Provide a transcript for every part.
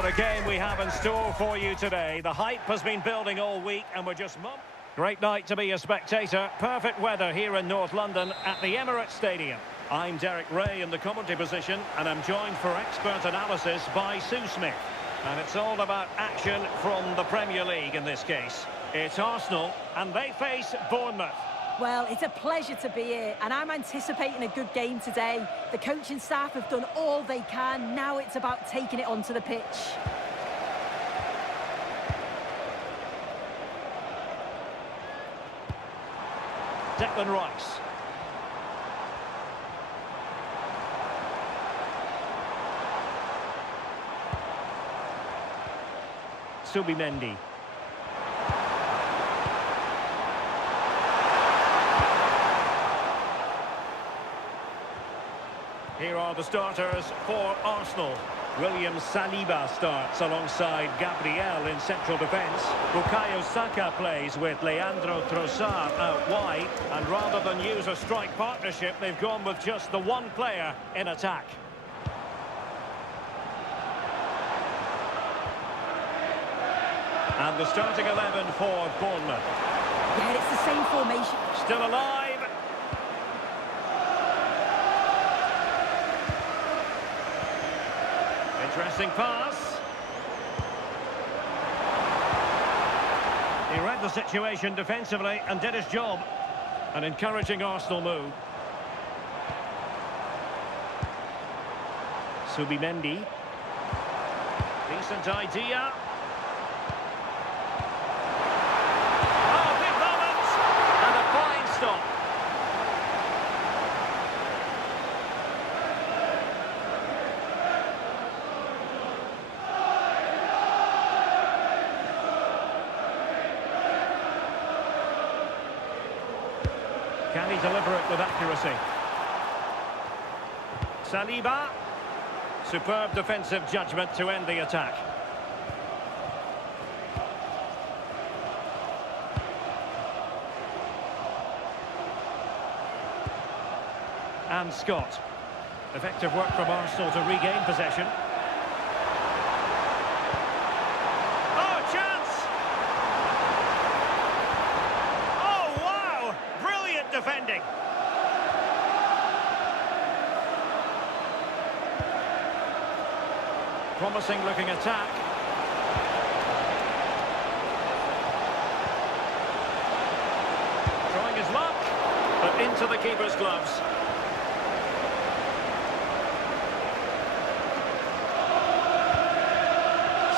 What a game we have in store for you today. The hype has been building all week and we're just... Great night to be a spectator. Perfect weather here in North London at the Emirates Stadium. I'm Derek Ray in the commentary position and I'm joined for expert analysis by Sue Smith. And it's all about action from the Premier League in this case. It's Arsenal and they face Bournemouth. Well, it's a pleasure to be here, and I'm anticipating a good game today. The coaching staff have done all they can. Now it's about taking it onto the pitch. Declan Rice. Subimendi. Here are the starters for Arsenal. William Saliba starts alongside Gabriel in central defence. Bukayo Saka plays with Leandro Trossard out wide. And rather than use a strike partnership, they've gone with just the one player in attack. And the starting 11 for Bournemouth. Yeah, it's the same formation. Still alive. Interesting pass. He read the situation defensively and did his job. An encouraging Arsenal move. Subimendi. Decent idea. Oh, big moment! And a fine stop. Can he deliver it with accuracy? Saliba. Superb defensive judgment to end the attack. And Scott. Effective work from Arsenal to regain possession. Defending. Promising looking attack. Trying his luck, but into the keeper's gloves.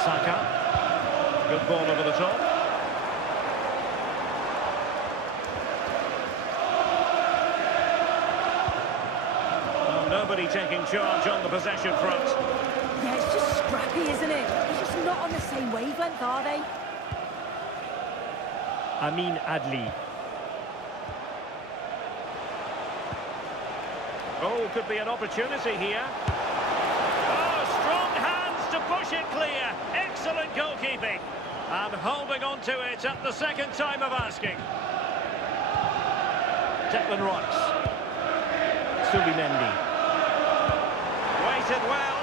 Saka. Good ball over the top. Nobody taking charge on the possession front. Yeah, it's just scrappy, isn't it? They're just not on the same wavelength, are they? Amin Adli. Oh, could be an opportunity here. Oh, strong hands to push it clear. Excellent goalkeeping. And holding on to it at the second time of asking. Declan Rice. Subimendi. Waited well.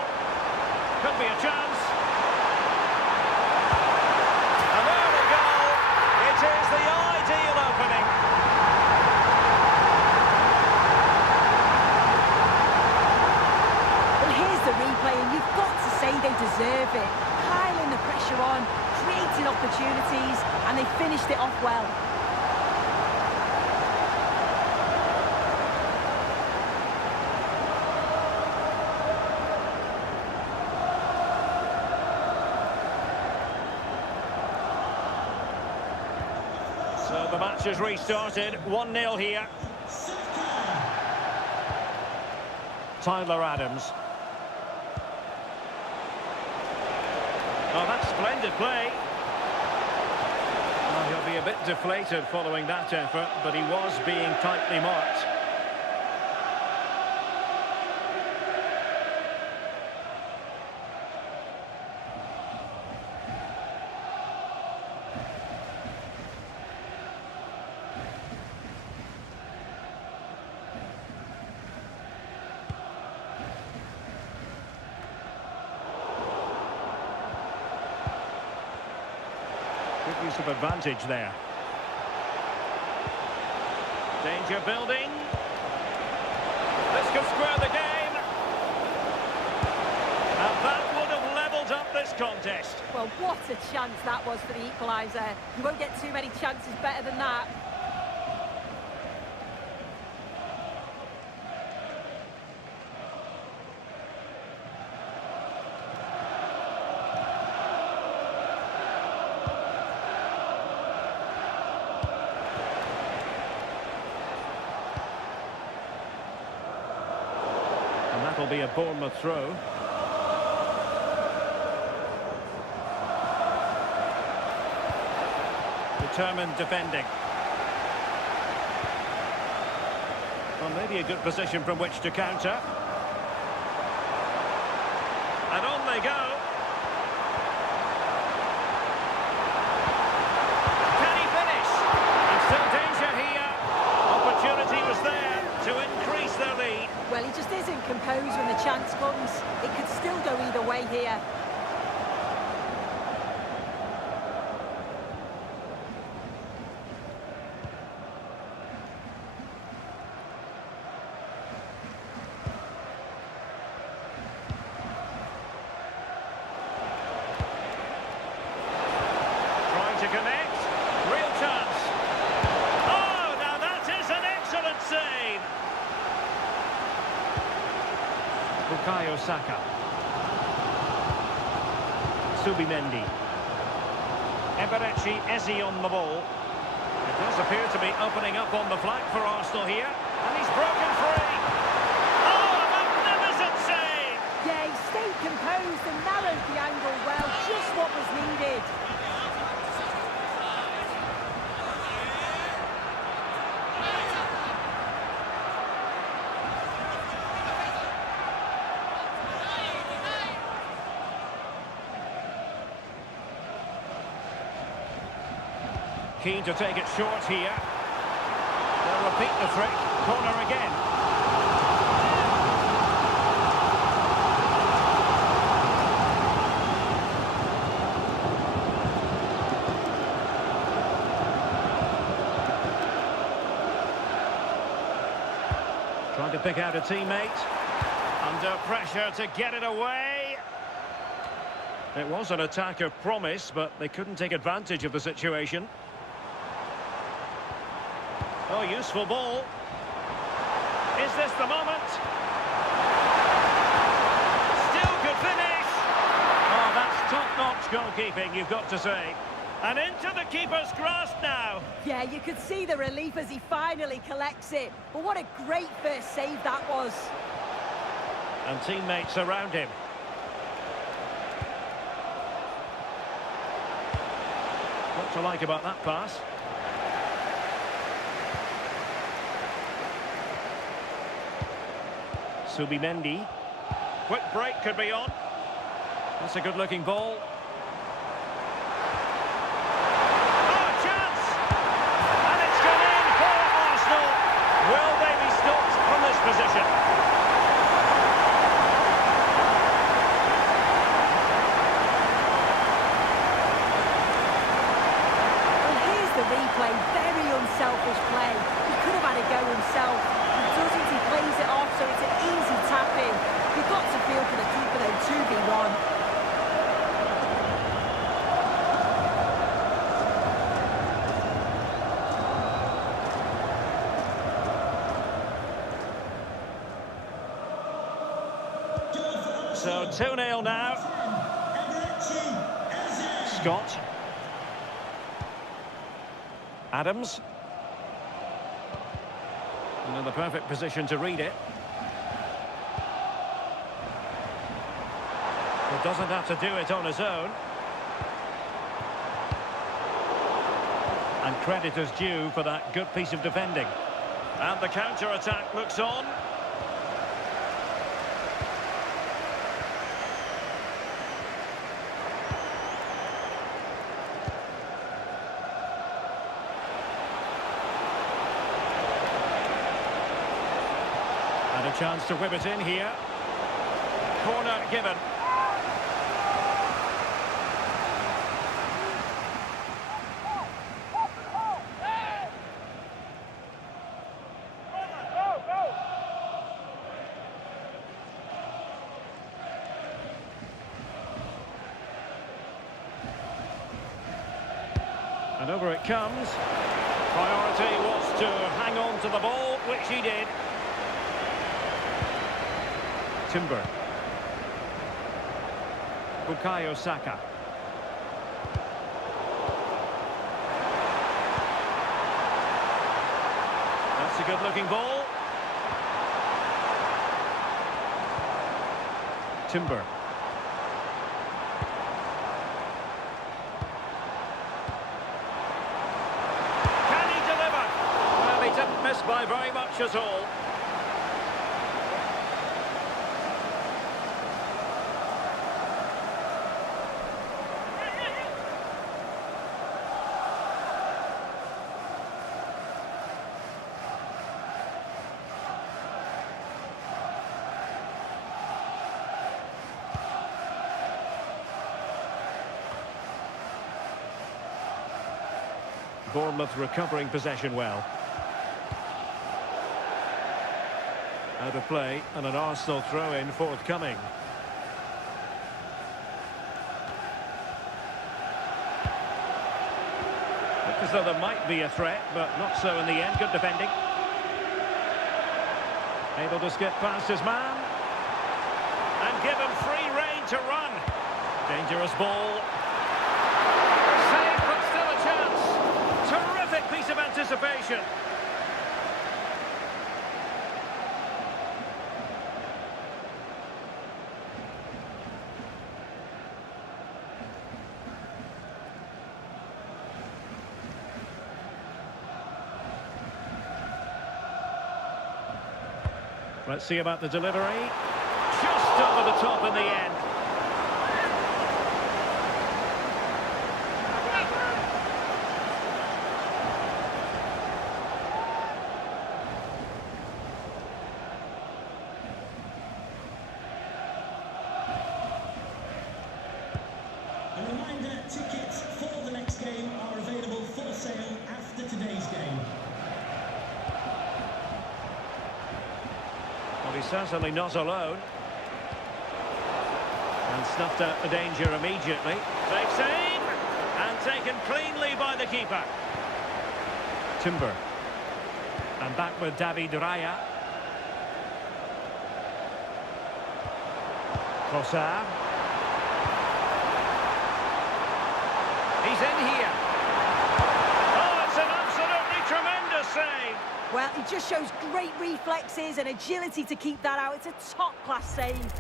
Could be a chance. And there we go. It is the ideal opening. Well, here's the replay, and you've got to say they deserve it. Piling the pressure on, creating opportunities, and they finished it off well. So the match has restarted, 1-0 here. Tyler Adams. Oh, that's splendid play. Well, he'll be a bit deflated following that effort, but he was being tightly marked. Use of advantage there. Danger building. This could square the game. And that would have levelled up this contest. Well, what a chance that was for the equaliser. You won't get too many chances better than that. And that'll be a Bournemouth throw. Determined defending. Well, maybe a good position from which to counter. And on they go. Can he finish? And still danger here. Opportunity was there to increase their lead. Well, he just isn't composed when the chance comes. It could still go either way here. To connect, real chance. Oh, now that is an excellent save. Bukayo Saka. Subimendi. Eberechi Eze on the ball. It does appear to be opening up on the flank for Arsenal here. And he's broken free. Oh, a magnificent save. Yeah, he stayed composed and narrowed the angle well. Just what was needed. Keen to take it short here. They'll repeat the trick. Corner again. Trying to pick out a teammate. Under pressure to get it away. It was an attack of promise, but they couldn't take advantage of the situation. Oh, useful ball. Is this the moment? Still could finish. Oh, that's top-notch goalkeeping, you've got to say. And into the keeper's grasp now. Yeah, you could see the relief as he finally collects it. But what a great first save that was. And teammates around him. What to like about that pass? Subimendi. Quick break could be on. That's a good-looking ball. Oh, chance! And it's gone in for Arsenal. Will they be stopped from this position? Well, here's the replay. Very unselfish play. He could have had a go himself. He doesn't, he plays it off, so it's an easy tap-in. You've got to feel for the keeper though, 2v1. So 2-0 now. Scott. Adams. In the perfect position to read it. But doesn't have to do it on his own. And credit is due for that good piece of defending. And the counter-attack looks on. And a chance to whip it in here. Corner given. And over it comes. Priority was to hang on to the ball, which he did. Timber. Bukayo Saka. That's a good-looking ball. Timber. Can he deliver? Well, he didn't miss by very much at all. Bournemouth recovering possession well. Out of play and an Arsenal throw-in forthcoming. Look as though there might be a threat, but not so in the end. Good defending. Able to skip past his man. And give him free rein to run. Dangerous ball. Saved, but still a chance. Terrific piece of anticipation. Let's see about the delivery. Just over the top in the end. A reminder, tickets for the next game are available for sale after today's game. Well, he's certainly not alone. And snuffed out the danger immediately. Safe save! And taken cleanly by the keeper. Timber. And back with David Raya. Trossard. He's in here. Oh, it's an absolutely tremendous save. Well, he just shows great reflexes and agility to keep that out. It's a top-class save.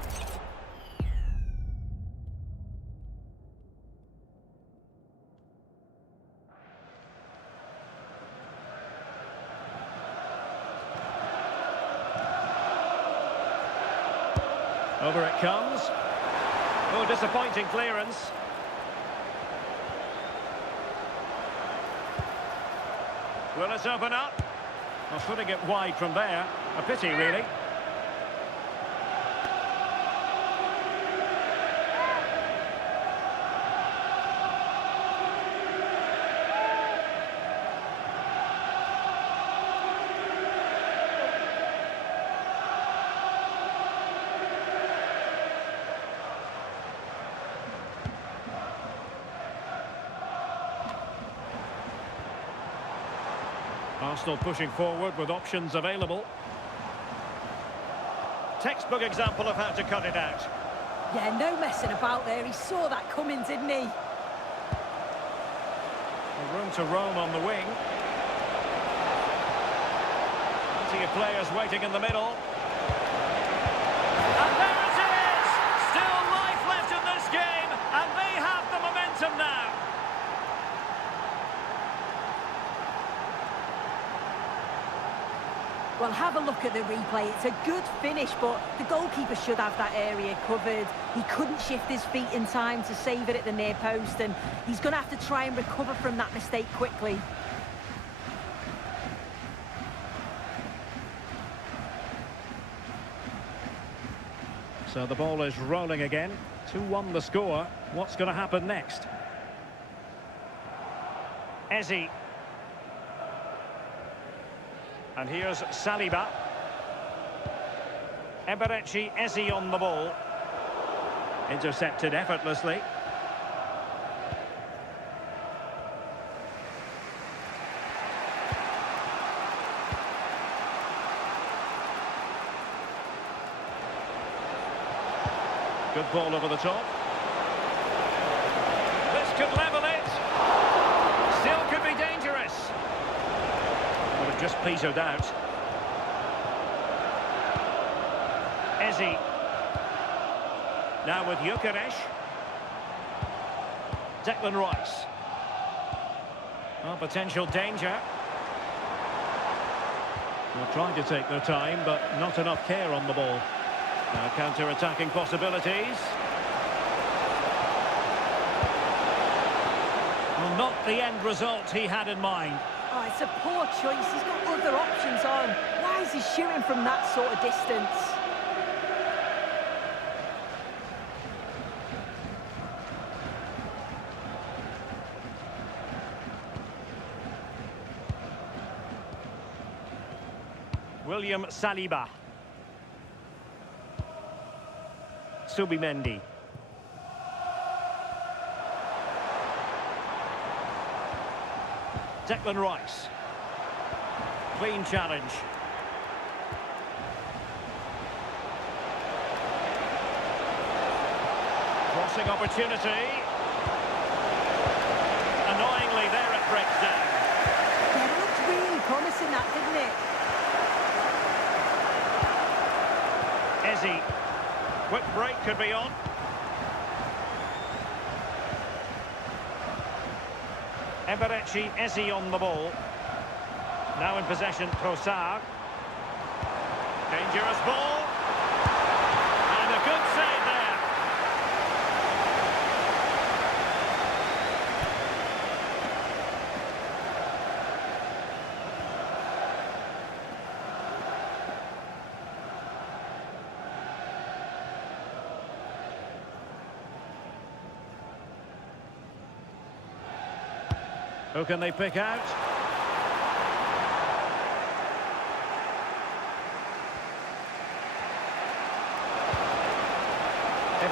Over it comes. Oh, disappointing clearance. Will it open up? Well, putting it wide from there. A pity, really. Arsenal pushing forward with options available. Textbook example of how to cut it out. Yeah, no messing about there. He saw that coming, didn't he? Room to roam on the wing. Plenty of players waiting in the middle. And there it is! Still life left in this game, and they have the momentum now. Well, have a look at the replay. It's a good finish, but the goalkeeper should have that area covered. He couldn't shift his feet in time to save it at the near post, and he's going to have to try and recover from that mistake quickly. So the ball is rolling again. 2-1 the score. What's going to happen next? Eze. And here's Saliba. Eberechi Eze on the ball. Intercepted effortlessly. Good ball over the top. This could level it. Still could be dangerous. But it just petered out. Eze. Now with Gyökeres. Declan Rice. Well, potential danger. They're trying to take their time, but not enough care on the ball. Now counter-attacking possibilities. Well, not the end result he had in mind. Oh, it's a poor choice. He's got other options on. Why is he shooting from that sort of distance? William Saliba. Subimendi. Declan Rice. Clean challenge. Crossing opportunity. Annoyingly, there it breaks down. Yeah, it looked really promising, that, didn't it? Eze. Quick break could be on. Eberechi Eze on the ball. Now in possession, Trossard. Dangerous ball. And a good save there. Who can they pick out?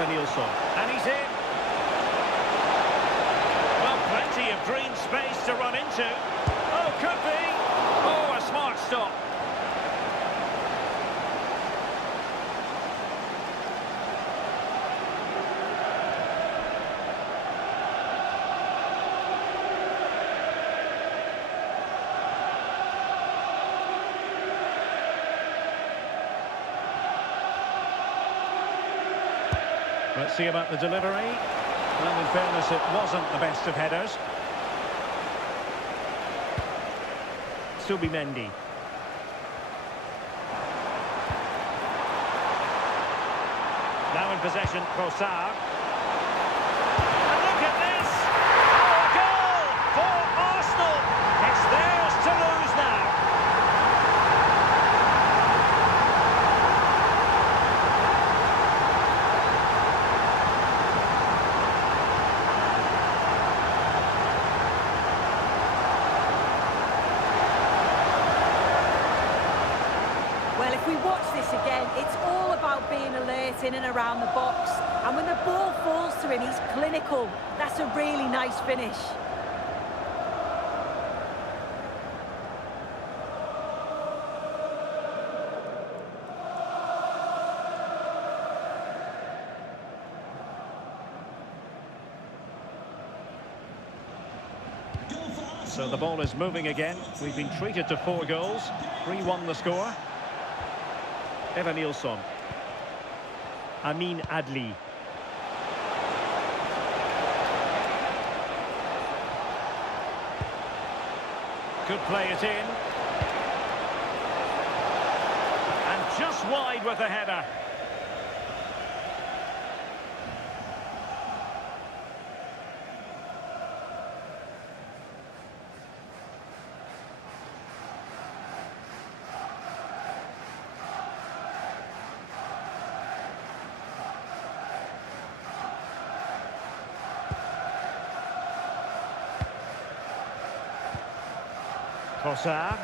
Nilsson. And he's in. Well, plenty of green space to run into. Oh, could be. Oh, a smart stop. Let's see about the delivery. Well, in fairness, it wasn't the best of headers. Subimendi. Now in possession, Trossard. And look at this! Oh, a goal for Arsenal! It's theirs to lose now. Well, if we watch this again, it's all about being alert in and around the box. And when the ball falls to him, he's clinical. That's a really nice finish. So the ball is moving again. We've been treated to 4 goals. 3-1 the score. Nilsson. Amin Adli. Could play it in. And just wide with the header. Trossard.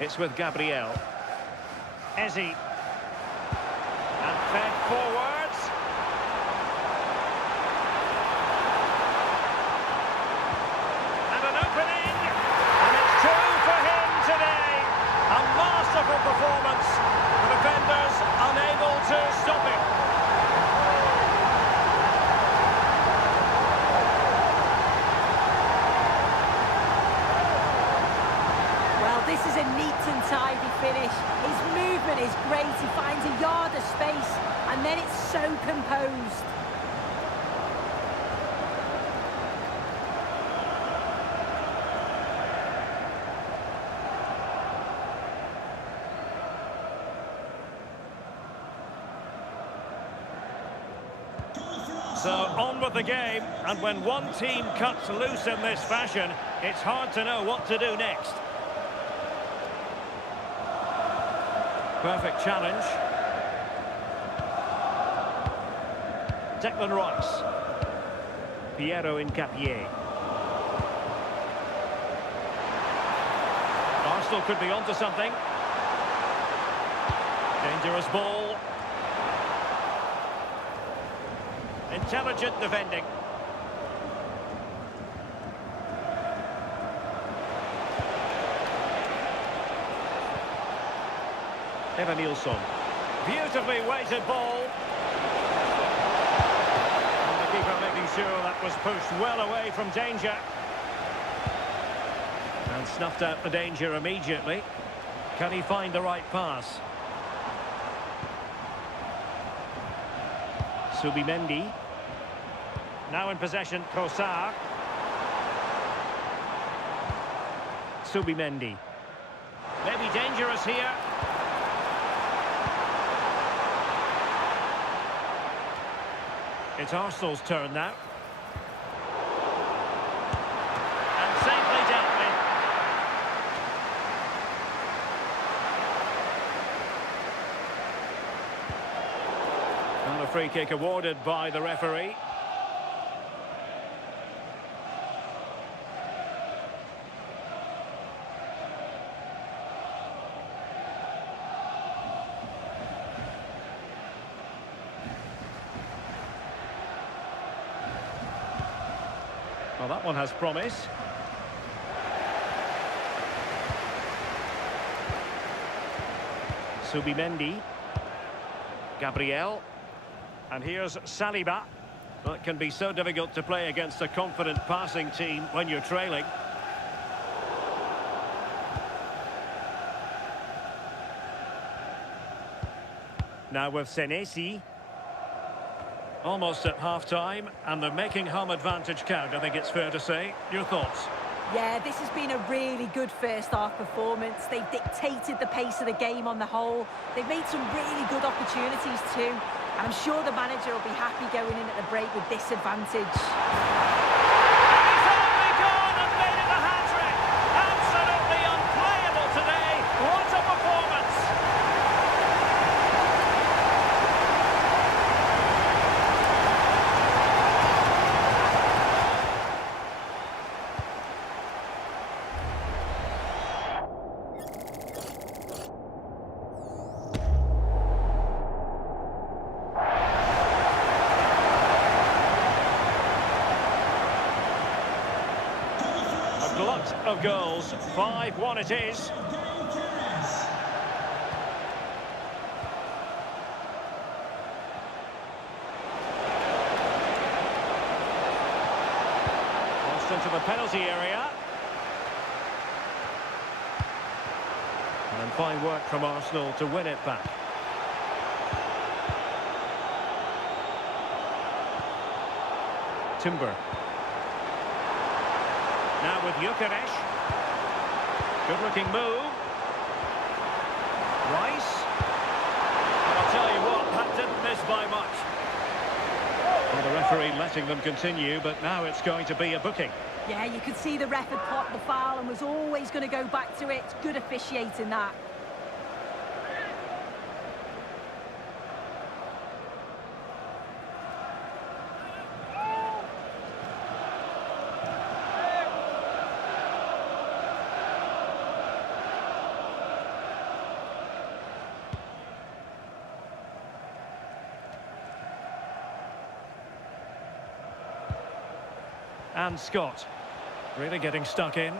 It's with Gabriel. Eze. And fed forwards. And an opening. And it's 2 for him today. A masterful performance. The defenders unable to stop him. and tidy finish. His movement is great. He finds a yard of space, and then it's so composed. So on with the game, and when one team cuts loose in this fashion, it's hard to know what to do next. Perfect challenge. Declan Rice. Piero Incapié. Arsenal could be onto something. Dangerous ball. Intelligent defending. Eva Nilsson. Beautifully weighted ball. And the keeper making sure that was pushed well away from danger. And snuffed out the danger immediately. Can he find the right pass? Subimendi. Now in possession, Trossard. Subimendi. Maybe dangerous here. It's Arsenal's turn now. And safely dealt with. And a free kick awarded by the referee. Well, that one has promise. Subimendi. Gabriel. And here's Saliba. Well, it can be so difficult to play against a confident passing team when you're trailing. Now with Senesi. Almost at half-time, and they're making home advantage count, I think it's fair to say. Your thoughts? Yeah, this has been a really good first-half performance. They've dictated the pace of the game on the whole. They've made some really good opportunities too, and I'm sure the manager will be happy going in at the break with this advantage. He's only gone and made it a hat-trick! Absolutely unplayable today! What a performance! Glut of goals, 5-1 it is. Crossed into the penalty area. And fine work from Arsenal to win it back. Timber. Now with Gyökeres. Good-looking move. Rice. And I'll tell you what, that didn't miss by much. Well, the referee letting them continue, but now it's going to be a booking. Yeah, you could see the ref had caught the foul and was always going to go back to it. Good officiating that. And Scott, really getting stuck in.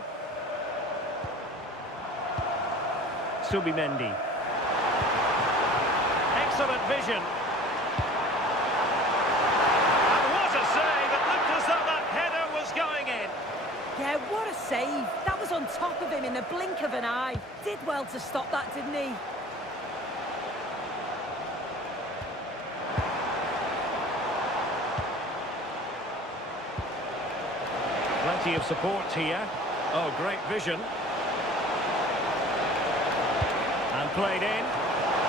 Subimendi. Excellent vision. And what a save! It looked as though that header was going in. Yeah, what a save. That was was on top of him in the blink of an eye. Did well to stop that, didn't he? Plenty of support here. Oh, great vision. And played in.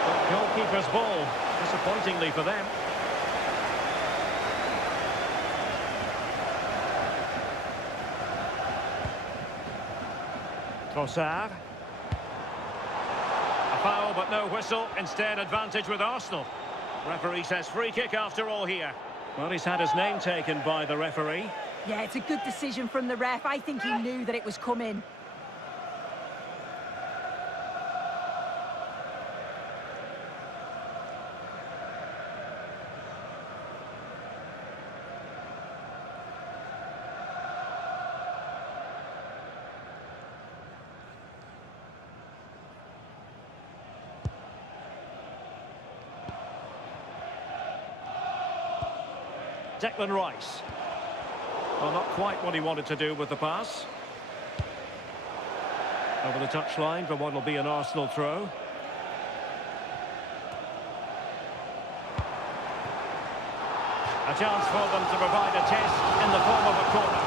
But goalkeeper's ball, disappointingly for them. Trossard. A foul, but no whistle. Instead, advantage with Arsenal. Referee says free kick after all here. Well, he's had his name taken by the referee. Yeah, it's a good decision from the ref. I think he knew that it was coming. Declan Rice. Well, not quite what he wanted to do with the pass. Over the touchline for what will be an Arsenal throw. A chance for them to provide a test in the form of a corner.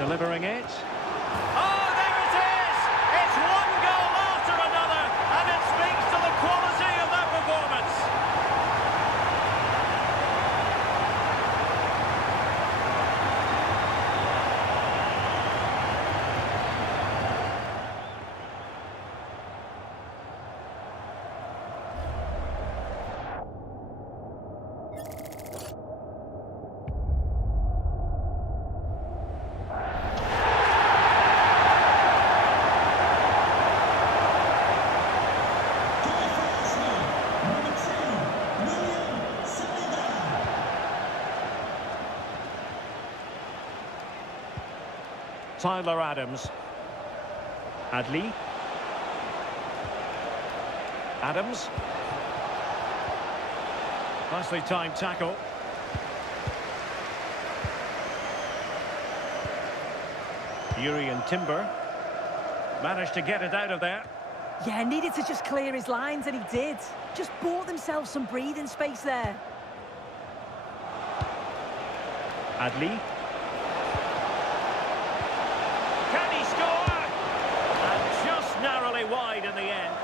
Delivering it. Oh, there it is! It's one goal after another, and it speaks to the quality of that performance. Tyler Adams. Adli. Adams. Nicely timed tackle. Urian Timber. Managed to get it out of there. Yeah, needed to just clear his lines, and he did. Just bought themselves some breathing space there. Adli. Can he score? And just narrowly wide in the end.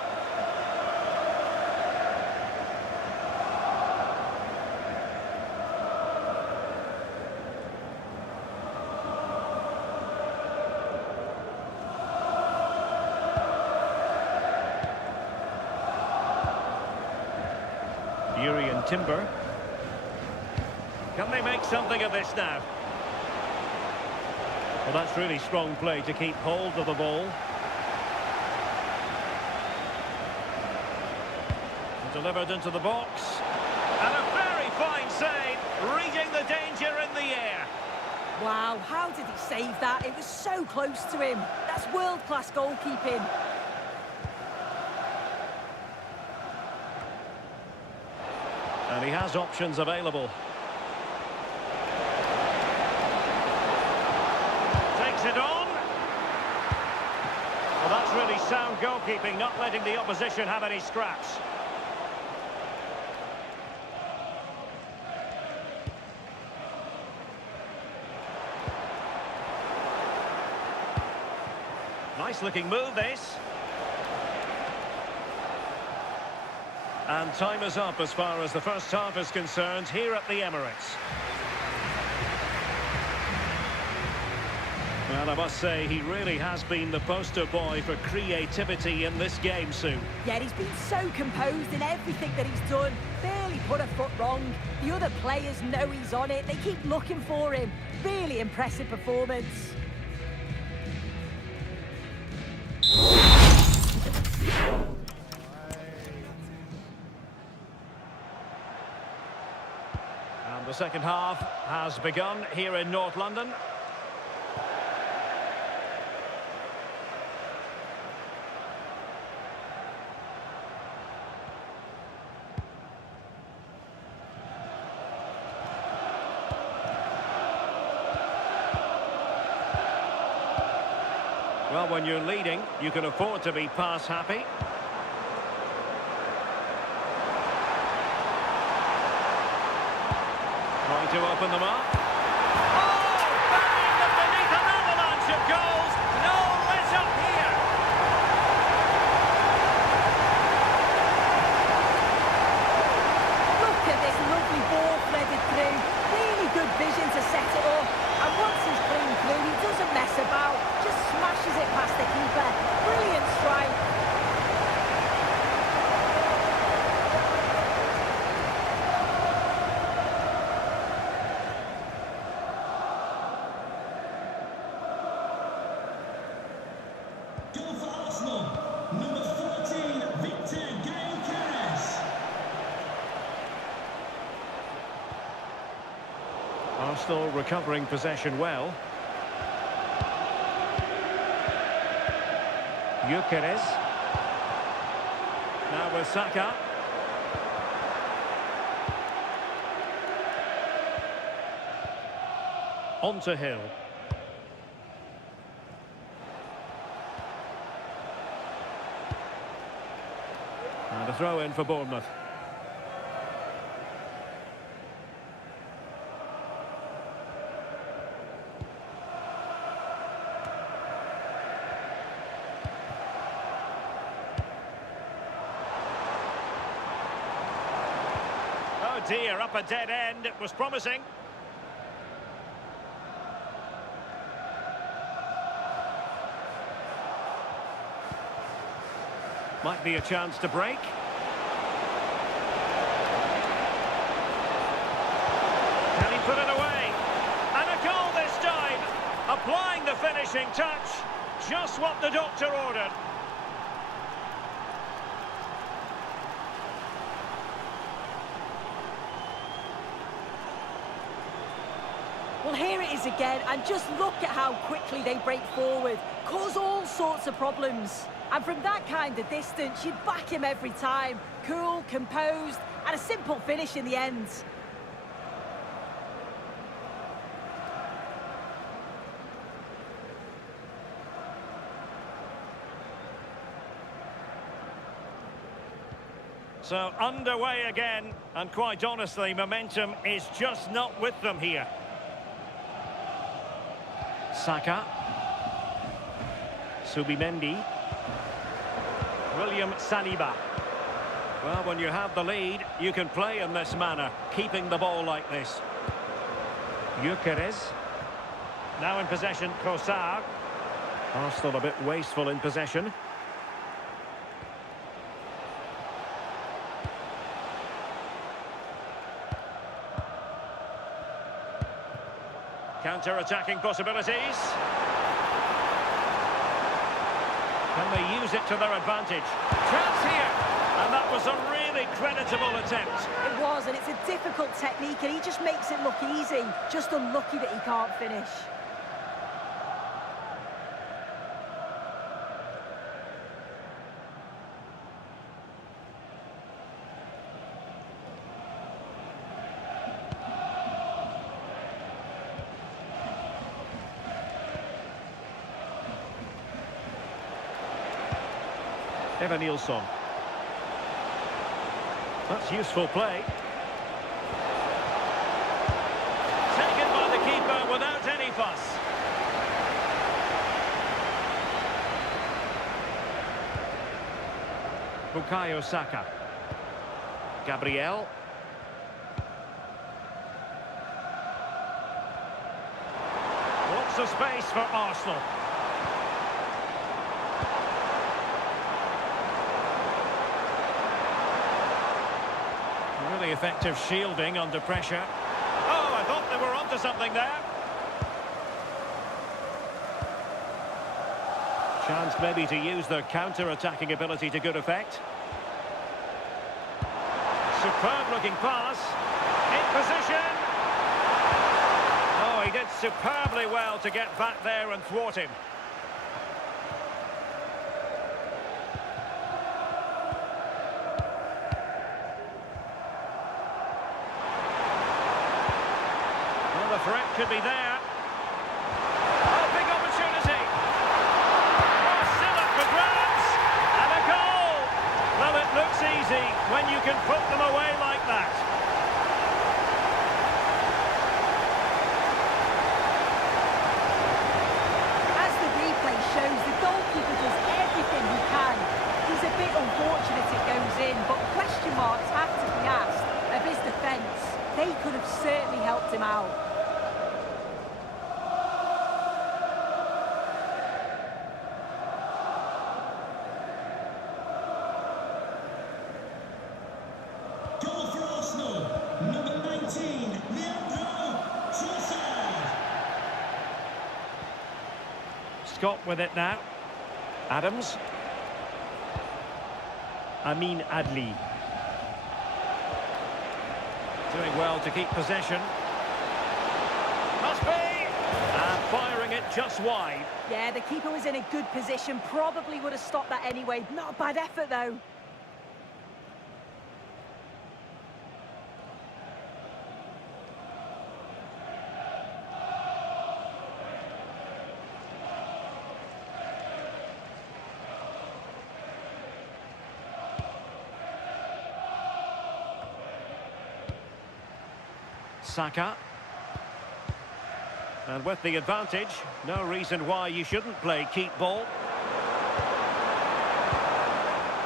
Urian Timber. Can they make something of this now? Well, that's really strong play to keep hold of the ball. Delivered into the box. And a very fine save, reading the danger in the air. Wow, how did he save that? It was so close to him. That's world-class goalkeeping. And he has options available. Takes it on. Well, that's really sound goalkeeping, not letting the opposition have any scraps. Nice looking move, this. And time is up as far as the first half is concerned here at the Emirates. Well, I must say, he really has been the poster boy for creativity in this game, Sue. Yeah, he's been so composed in everything that he's done. Barely put a foot wrong. The other players know he's on it. They keep looking for him. Really impressive performance. And the second half has begun here in North London. Well, when you're leading, you can afford to be pass happy. Trying to open them up. Oh, bang! And beneath an avalanche of goals. No let up here. Look at this lovely ball threaded through. Really good vision to set it up. And once he's clean through, he doesn't mess about. Just smashes it past the keeper. Brilliant strike. Goal for Arsenal, number 14, Victor Gyokeres. Arsenal recovering possession well. Gyökeres. Now with Saka. On to Hill. And a throw in for Bournemouth. Oh dear, up a dead end. It was promising. Might be a chance to break. Can he put it away? And a goal this time. Applying the finishing touch. Just what the doctor ordered. Well, here it is again, and just look at how quickly they break forward. Cause all sorts of problems. And from that kind of distance, you'd back him every time. Cool, composed, and a simple finish in the end. So underway again, and quite honestly, momentum is just not with them here. Saka. Subimendi. William Saliba. Well, when you have the lead, you can play in this manner, keeping the ball like this. Gyökeres. Now in possession, Kosar. Arsenal a bit wasteful in possession. Counter-attacking possibilities. Can they use it to their advantage? Chance here! And that was a really creditable attempt. It was, and it's a difficult technique, and he just makes it look easy. Just unlucky that he can't finish. Evan Nilsson. That's useful play. Taken by the keeper without any fuss. Bukayo Saka. Gabriel. Lots of space for Arsenal. Really effective shielding under pressure. Oh, I thought they were onto something there. Chance maybe to use their counter-attacking ability to good effect. Superb-looking pass. In position. Oh, he did superbly well to get back there and thwart him. Well, the threat could be there. Oh, big opportunity. when you can put them away like that. As the replay shows, the goalkeeper does everything he can. He's a bit unfortunate it goes in, but question marks have to be asked of his defence. They could have certainly helped him out. Goal for Arsenal, number 19, Scott with it now. Adams. Amin Adli. Doing well to keep possession. Must be! And firing it just wide. Yeah, the keeper was in a good position. Probably would have stopped that anyway. Not a bad effort, though. Saka. And with the advantage, no reason why you shouldn't play keep ball.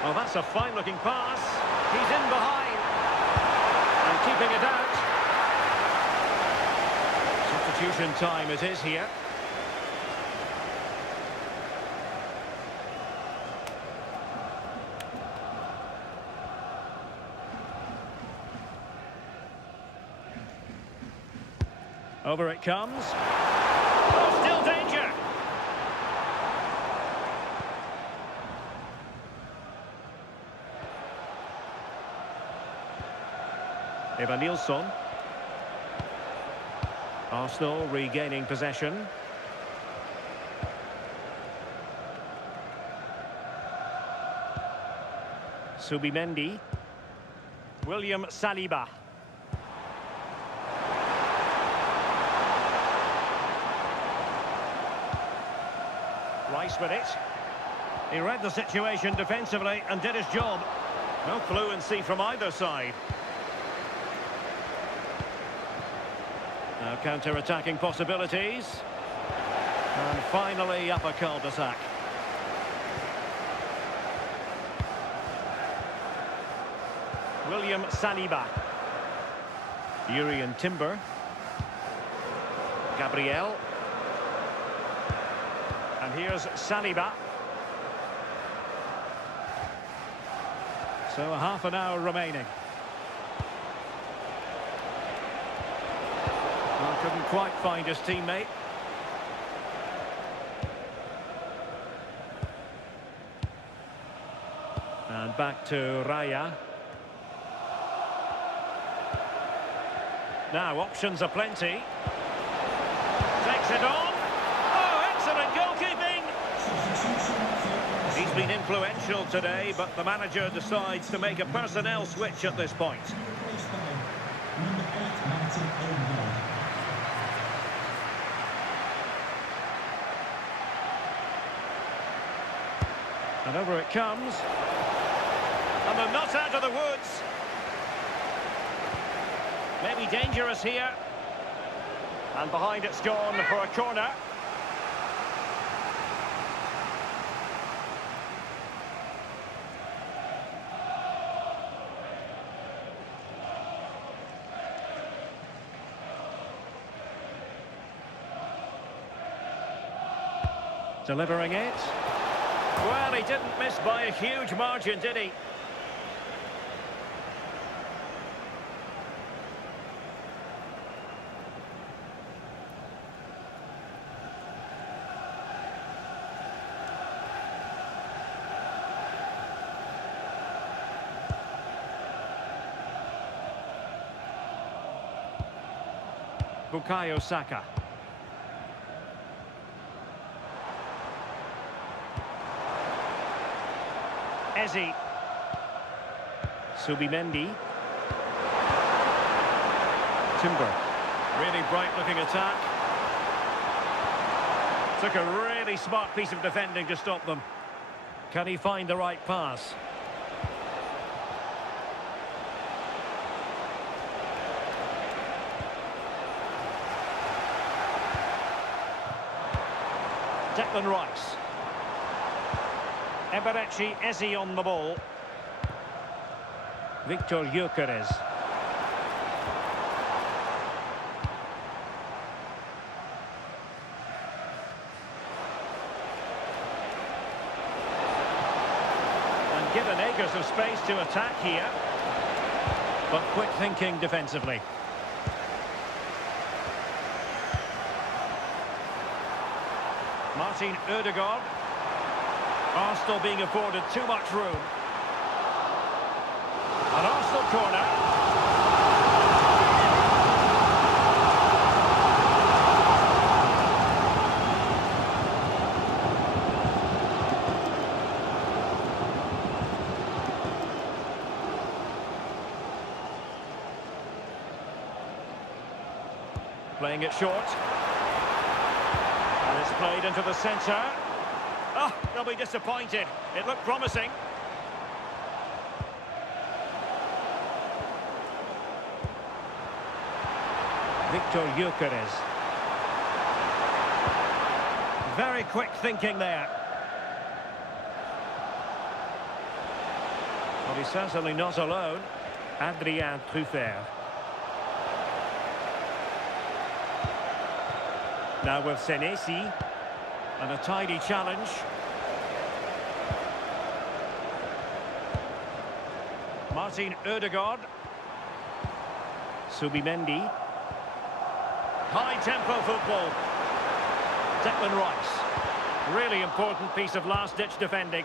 Well, that's a fine-looking pass. He's in behind. And keeping it out. Substitution time it is here. Over it comes. Oh, still danger. Evanilson. Arsenal regaining possession. Subimendi. William Saliba. Rice with it. He read the situation defensively and did his job. No fluency from either side. Now counter-attacking possibilities. And finally up a cul-de-sac. William Saliba. Urian Timber. Gabriel. And here's Saliba. So half an hour remaining. Well, couldn't quite find his teammate. And back to Raya. Now options are plenty. Takes it on. He's been influential today, but the manager decides to make a personnel switch at this point. And over it comes. And they're not out of the woods. Maybe dangerous here. And behind it's gone for a corner. Delivering it. Well, he didn't miss by a huge margin, did he? Bukayo Saka. Eze. Subimendi. Timber. Really bright-looking attack. Took a really smart piece of defending to stop them. Can he find the right pass? Declan Rice. Eberechi Eze on the ball. Victor Gyökeres. And given acres of space to attack here. But quick thinking defensively. Martin Ødegaard. Arsenal being afforded too much room. An Arsenal corner. Playing it short. And it's played into the centre. Oh, they'll be disappointed. It looked promising. Victor Gyökeres. Very quick thinking there. Well, he's certainly not alone. Adrien Truffert. Now with Senesi. And a tidy challenge. Martin Ødegaard. Subimendi. High-tempo football. Declan Rice. Really important piece of last-ditch defending.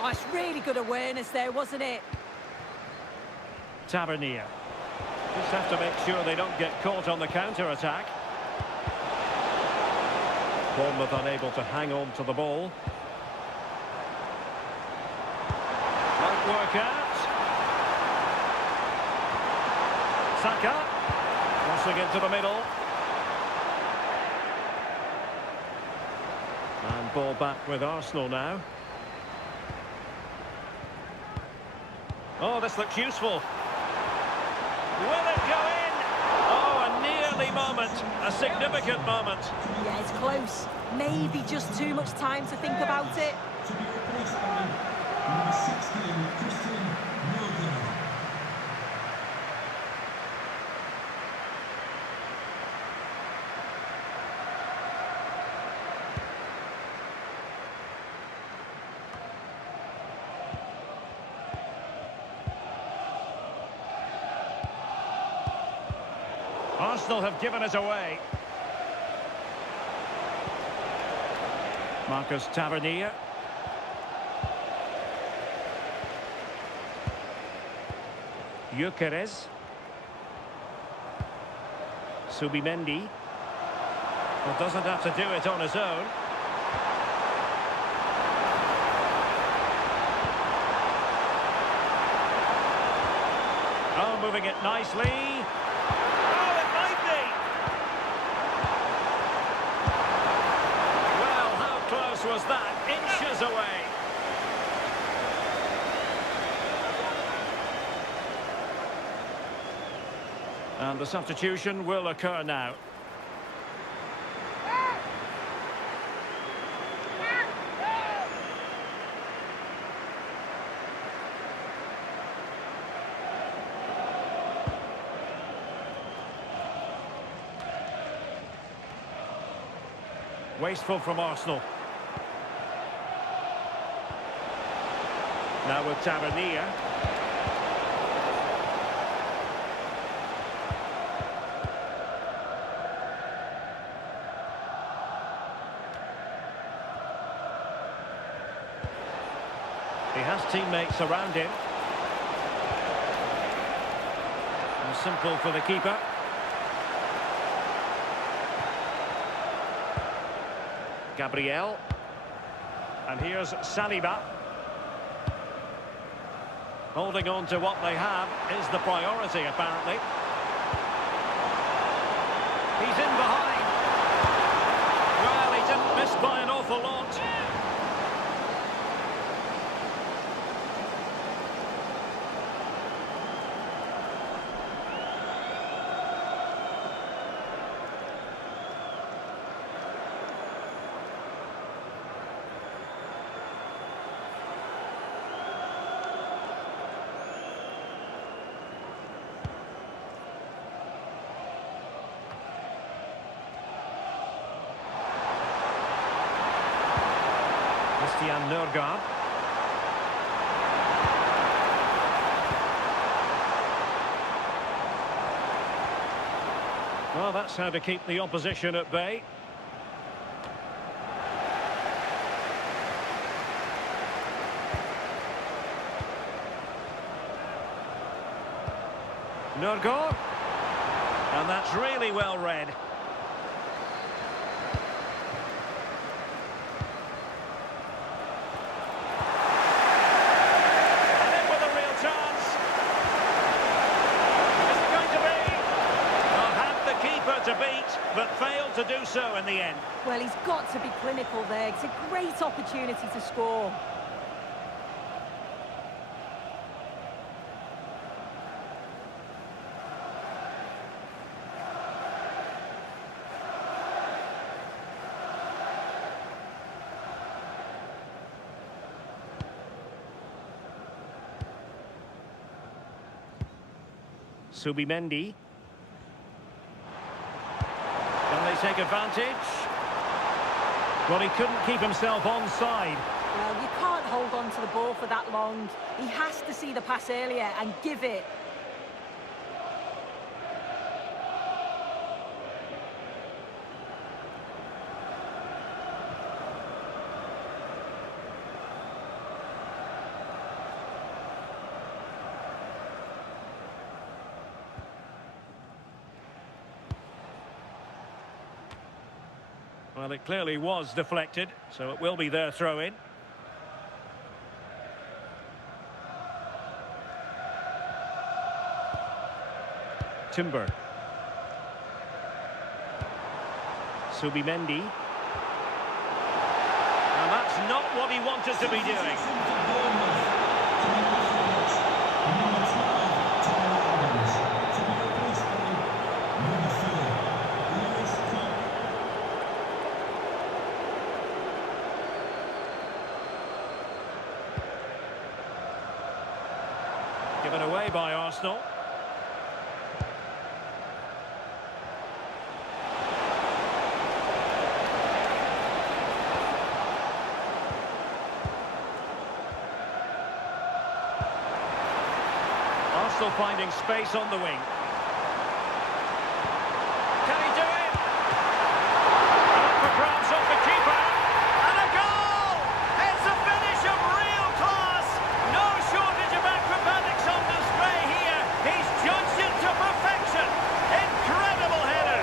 Oh, it's really good awareness there, wasn't it? Tavernier. Just have to make sure they don't get caught on the counter-attack. Bournemouth unable to hang on to the ball. Won't work out. Saka. Crossing into the middle. And ball back with Arsenal now. Oh, this looks useful. Will it go in? Oh, a nearly moment. A significant moment. Yeah, it's close. Maybe just too much time to think about it. To be replaced by number 16, Christian Morgan. Arsenal have given it away. Marcus Tavernier. Gyökeres. Subimendi. Well, doesn't have to do it on his own. Oh, moving it nicely. Was that inches away? And the substitution will occur now. Wasteful from Arsenal. Now with Tavernier. He has teammates around him. And simple for the keeper. Gabriel. And here's Saliba. Holding on to what they have is the priority, apparently. He's in behind. Well, he didn't miss by an awful lot. Christian Nørgaard. Well, that's how to keep the opposition at bay. Nørgaard. And that's really well read. And in with a real chance. Is it going to be? Well, had the keeper to beat, but failed to do so in the end. Well, he's got to be clinical there. It's a great opportunity to score. Subimendi. Can they take advantage? Well, he couldn't keep himself onside. Well, you can't hold on to the ball for that long. He has to see the pass earlier and give it. Well, it clearly was deflected, so it will be their throw-in. Timber. Subimendi. And that's not what he wanted to be doing. Given away by Arsenal. Arsenal finding space on the wing. Can he do it? And up for grabs off the keeper. And a goal! It's a finish of real class. No shortage of acrobatics on display here. He's judged it to perfection. Incredible header.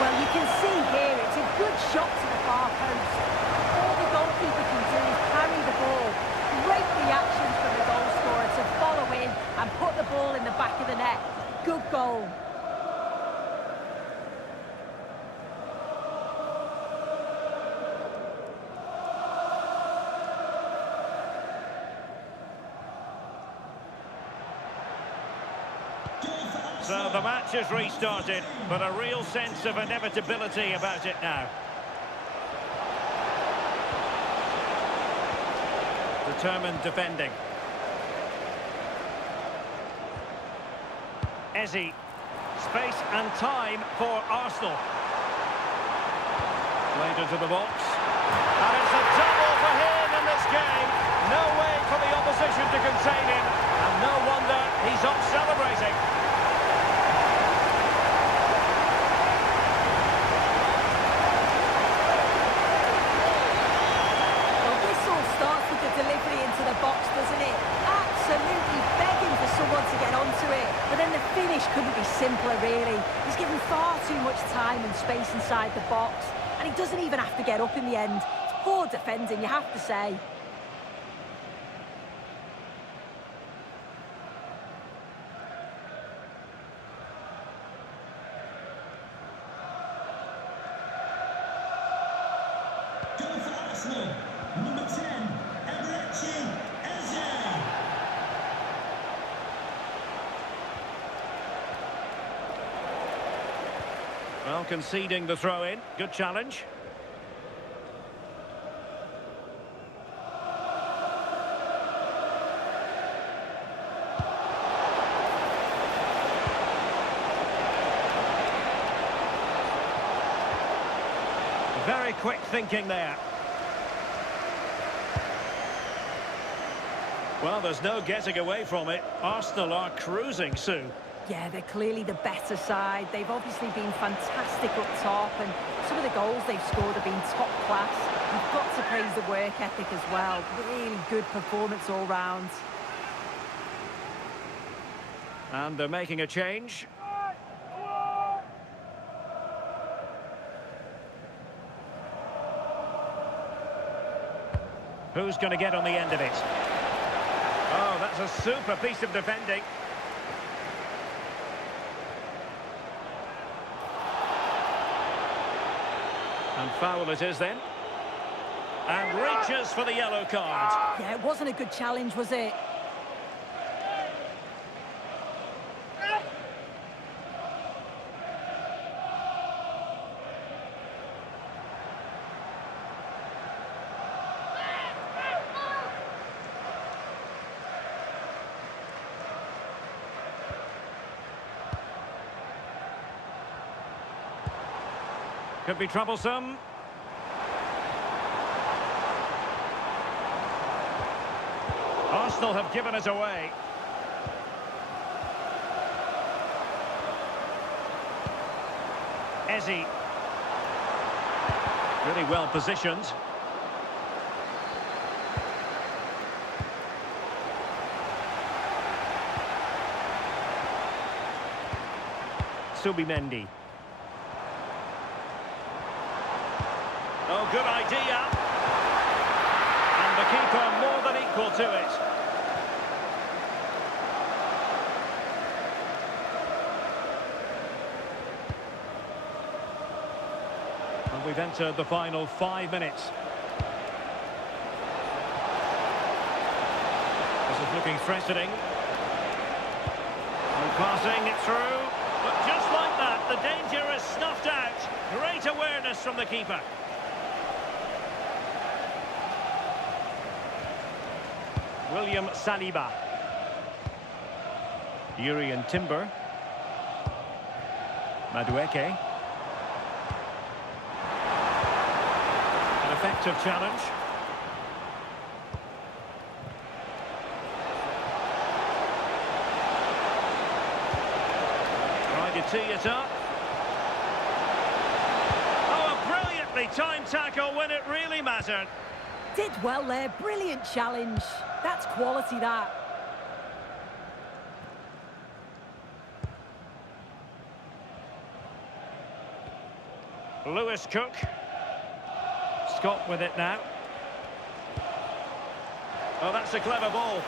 Well, you can see here it's a good shot to the far post. All the goalkeeper can do is carry the ball. Great reaction from the goal scorer to follow in and put the ball in the back of the net. Good goal. So the match has restarted, but a real sense of inevitability about it now. Determined defending. Eze. Space and time for Arsenal. Played into the box. And it's a double for him in this game. No way for the opposition to contain him. And no wonder he's off celebrating. Delivery into the box, doesn't it? Absolutely begging for someone to get onto it. But then the finish couldn't be simpler, really. He's given far too much time and space inside the box. And he doesn't even have to get up in the end. It's poor defending, you have to say. Goal for Arsenal, number 10. Well, conceding the throw-in. Good challenge. Very quick thinking there. Well, there's no getting away from it. Arsenal are cruising, Sue. Yeah, they're clearly the better side. They've obviously been fantastic up top, and some of the goals they've scored have been top class. You've got to praise the work ethic as well. Really good performance all round. And they're making a change. Who's going to get on the end of it? Oh, that's a super piece of defending. And foul it is then. And reaches for the yellow card. Yeah, it wasn't a good challenge, was it? Could be troublesome. Arsenal have given it away. Eze. Really well positioned. Subimendi. Oh, good idea. And the keeper more than equal to it. And we've entered the final 5 minutes. This is looking threatening. And passing it through. But just like that, the danger is snuffed out. Great awareness from the keeper. William Saliba. Urian Timber. Madueke. An effective challenge. Trying to tee it up. Oh, a brilliantly timed tackle when it really mattered. Did well there, brilliant challenge. That's quality, that. Lewis Cook. Scott with it now. Oh, that's a clever ball.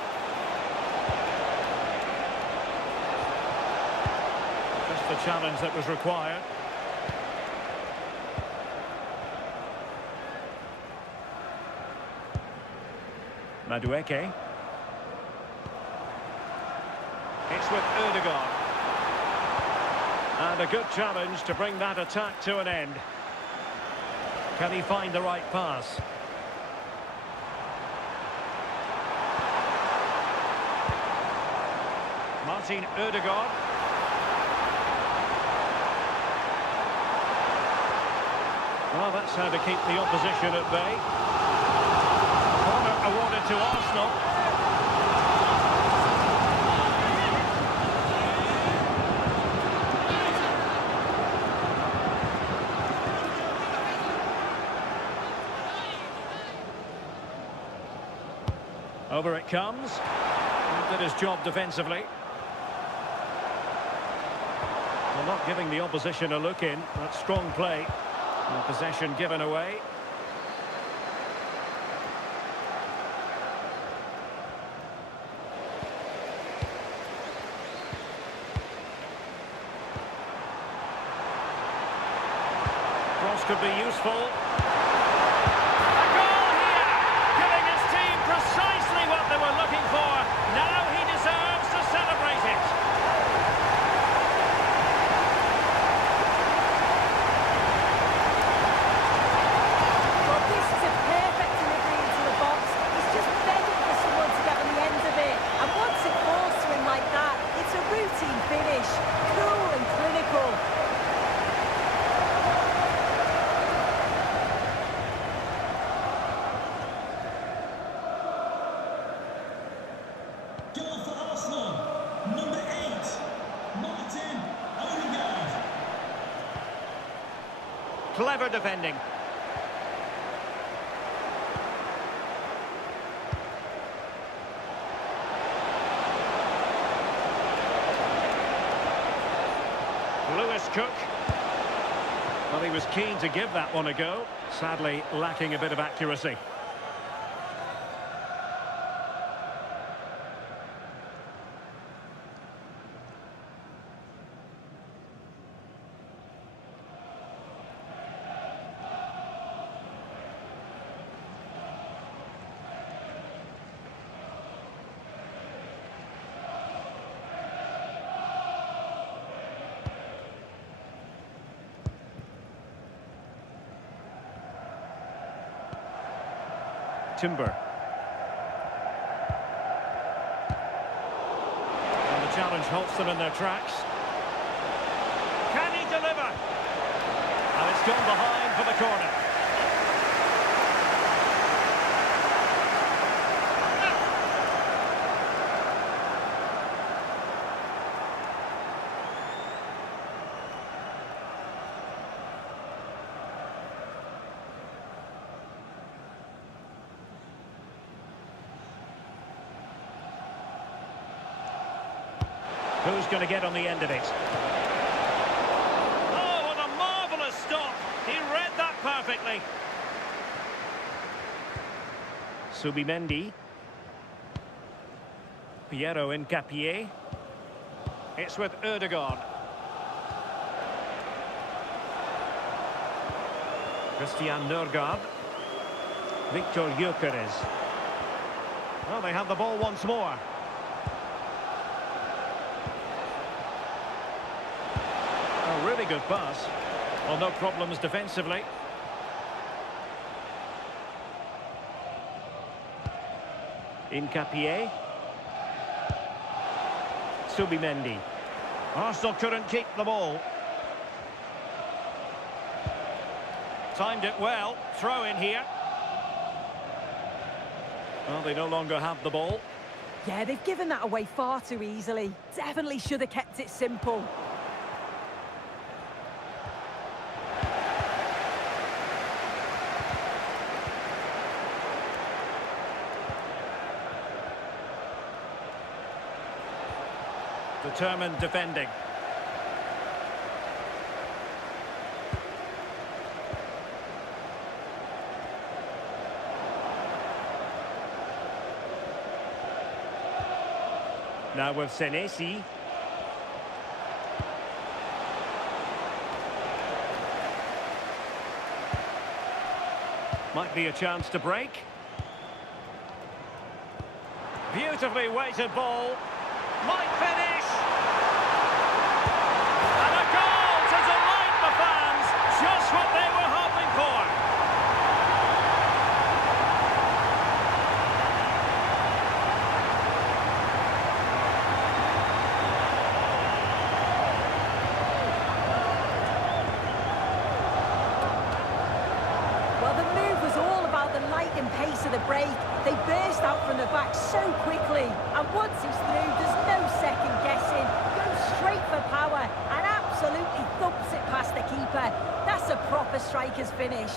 Just the challenge that was required. Madueke. It's with Ødegaard. And a good challenge to bring that attack to an end. Can he find the right pass? Martin Ødegaard. Well, that's how to keep the opposition at bay. Awarded to Arsenal. Over it comes. Did his job defensively. Well, not giving the opposition a look in. That's strong play. And possession given away. Could be useful. A goal here, giving his team precisely what they were looking for. Now he deserves to celebrate it. Well, this is a perfect delivery into the box. He's just begging for someone to get on the end of it. And once it falls to him like that, it's a routine finish. Cool and clinical. Number 8, Martin Odegaard. Clever defending. Lewis Cook. Well, he was keen to give that one a go. Sadly, lacking a bit of accuracy. Timber. And the challenge halts them in their tracks. Can he deliver? And it's gone behind for the corner. Who's going to get on the end of it? Oh, what a marvellous stop! He read that perfectly. Subimendi. Piero Hincapié. It's with Odegaard. Christian Nørgaard. Victor Gyökeres. Well, they have the ball once more. A really good pass. Well, no problems defensively. Hincapié. Subimendi. Arsenal couldn't keep the ball. Timed it well. Throw in here. Well, they no longer have the ball. Yeah, they've given that away far too easily. Definitely should have kept it simple. Determined defending. Now with Senesi. Might be a chance to break. Beautifully weighted ball. Might finish. And a goal to delight the fans. Just what they were hoping for. Well, the move was all about the light and pace of the break. They burst out from the back so quickly. And once he's through, there's no second guessing. Goes straight for power and absolutely thumps it past the keeper. That's a proper striker's finish.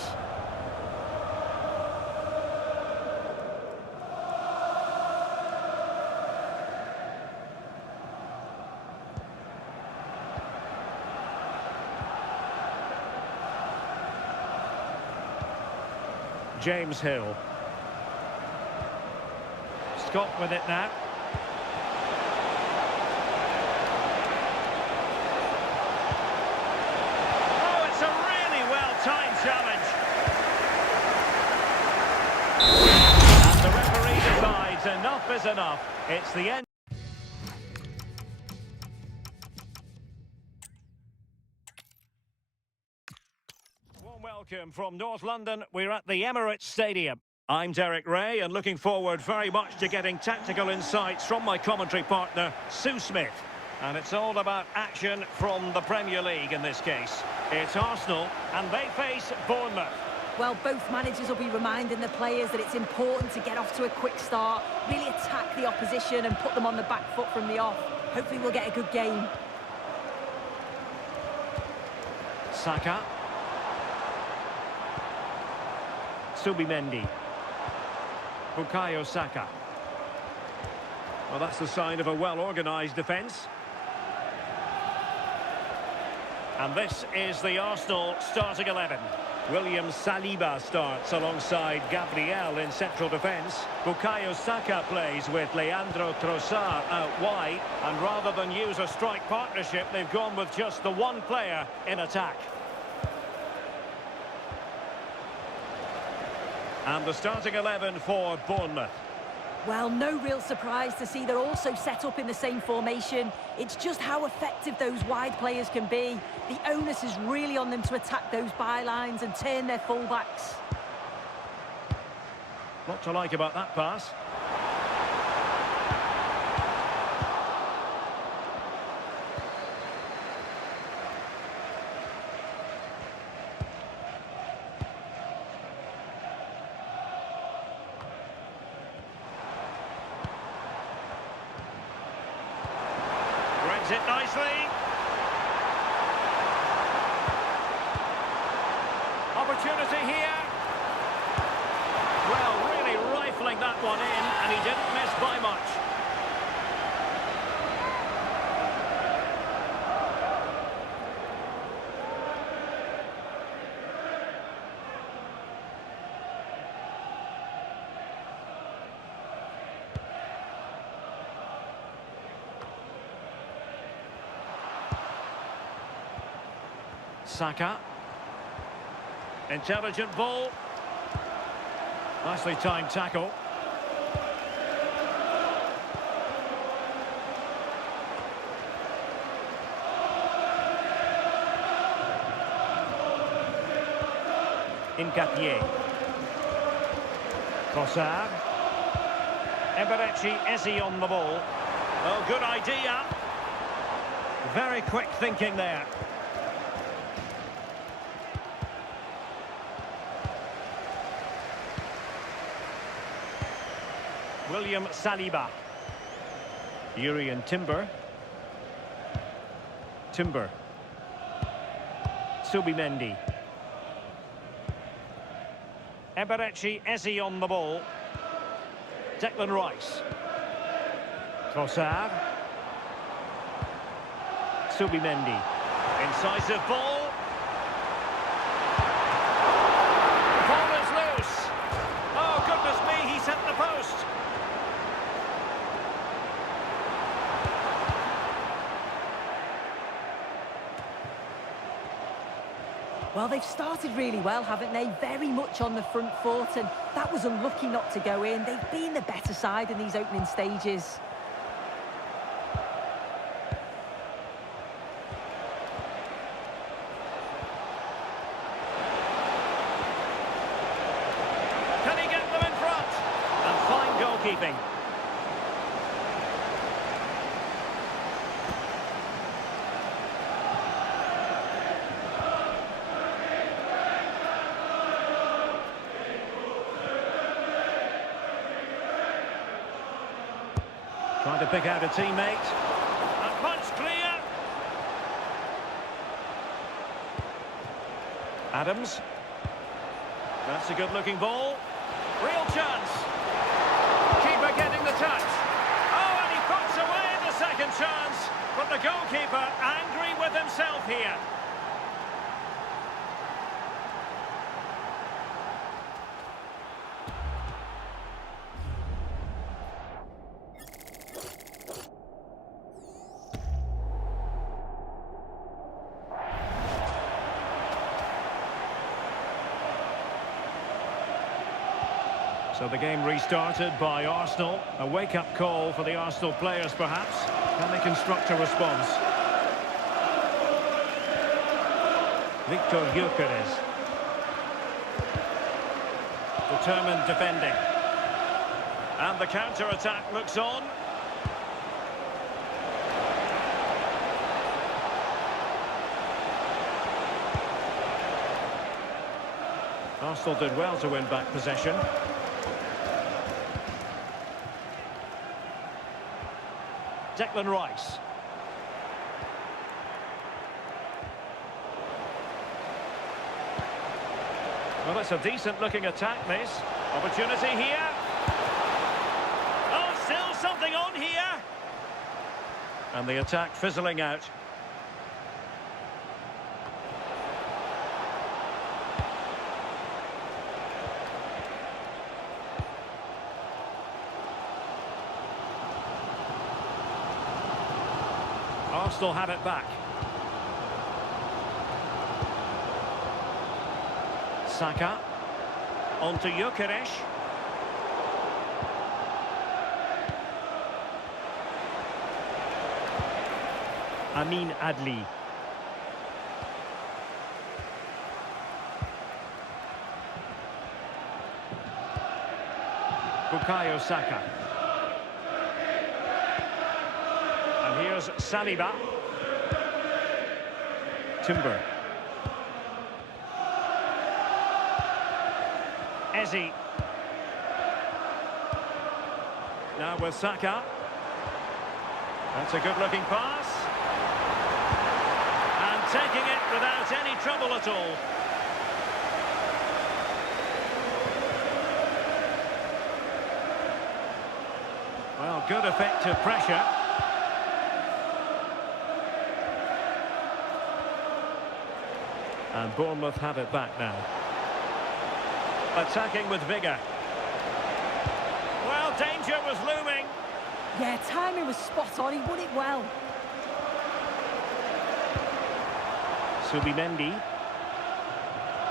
James Hill. Scott with it now. Oh, it's a really well-timed challenge. And the referee decides enough is enough. It's the end. Warm welcome from North London. We're at the Emirates Stadium. I'm Derek Ray and looking forward very much to getting tactical insights from my commentary partner, Sue Smith. And it's all about action from the Premier League in this case. It's Arsenal and they face Bournemouth. Well, both managers will be reminding the players that it's important to get off to a quick start, really attack the opposition and put them on the back foot from the off. Hopefully we'll get a good game. Saka. Subimendi. Bukayo Saka. Well, that's the sign of a well-organised defence. And this is the Arsenal starting 11. William Saliba starts alongside Gabriel in central defence. Bukayo Saka plays with Leandro Trossard out wide. And rather than use a strike partnership, they've gone with just the one player in attack. And the starting 11 for Bournemouth. Well, no real surprise to see they're also set up in the same formation. It's just how effective those wide players can be. The onus is really on them to attack those bylines and turn their fullbacks. What to like about that pass? It nicely. Opportunity here. Well, really rifling that one in, and he didn't miss by much. Saka. Intelligent ball. Nicely timed tackle. Nketiah. Trossard. Eberechi Eze on the ball. Oh, good idea. Very quick thinking there. William Saliba. Urian Timber. Timber. Subimendi. Eberechi Eze on the ball. Declan Rice. Trossard. Subimendi. Incisive ball. The ball is loose. Oh, goodness me, he's hit the post. Well, they've started really well, haven't they? Very much on the front foot, and that was unlucky not to go in. They've been the better side in these opening stages. Can he get them in front? And fine goalkeeping. Trying to pick out a teammate. And punch clear. Adams. That's a good-looking ball. Real chance. Keeper getting the touch. Oh, and he puts away the second chance. But the goalkeeper angry with himself here. So the game restarted by Arsenal. A wake-up call for the Arsenal players, perhaps. Can they construct a response? Victor Gyökeres. Determined defending. And the counter-attack looks on. Arsenal did well to win back possession. Declan Rice. Well, it's a decent-looking attack, this. Opportunity here. Oh, still something on here. And the attack fizzling out. Arsenal have it back. Saka. On to Gyökeres. Amin Adli. Bukayo Saka. And here's Saliba. Timber. Eze. Now with Saka. That's a good-looking pass. And taking it without any trouble at all. Well, good effective pressure. And Bournemouth have it back now. Attacking with vigour. Well, danger was looming. Yeah, timing was spot on. He won it well. Subimendi.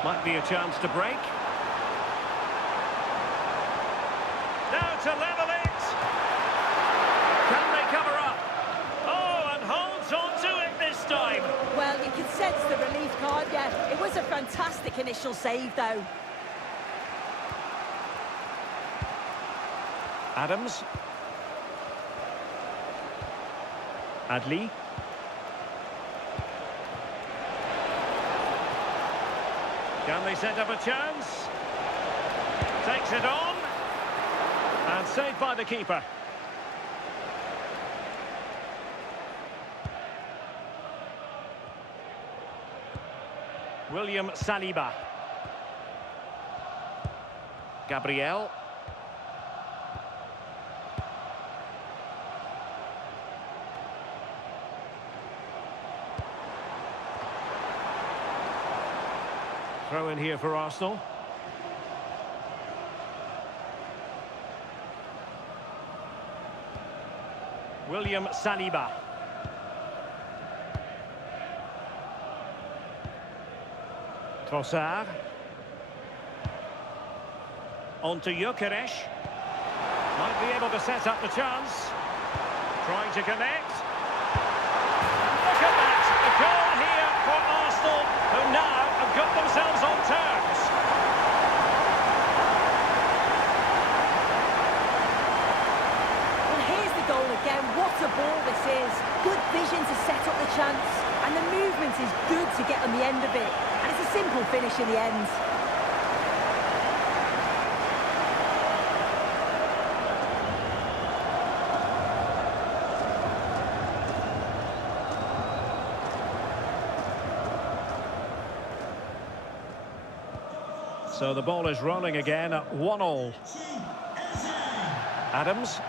Might be a chance to break. Now to level it. Can they cover up? Oh, and holds on to it this time. Well, you can sense the relief, can't you? It was a fantastic initial save, though. Adams. Adli. Can they set up a chance? Takes it on. And saved by the keeper. William Saliba. Gabriel. Throw in here for Arsenal. William Saliba. Trossard. On to Gyökeres. Might be able to set up the chance. Trying to connect. Look at that! A goal here for Arsenal, who now have got themselves on terms. Well, here's the goal again. What a ball this is. Good vision to set up the chance. And the movement is good to get on the end of it. And it's a simple finish in the end. So the ball is rolling again at 1-1. Adams.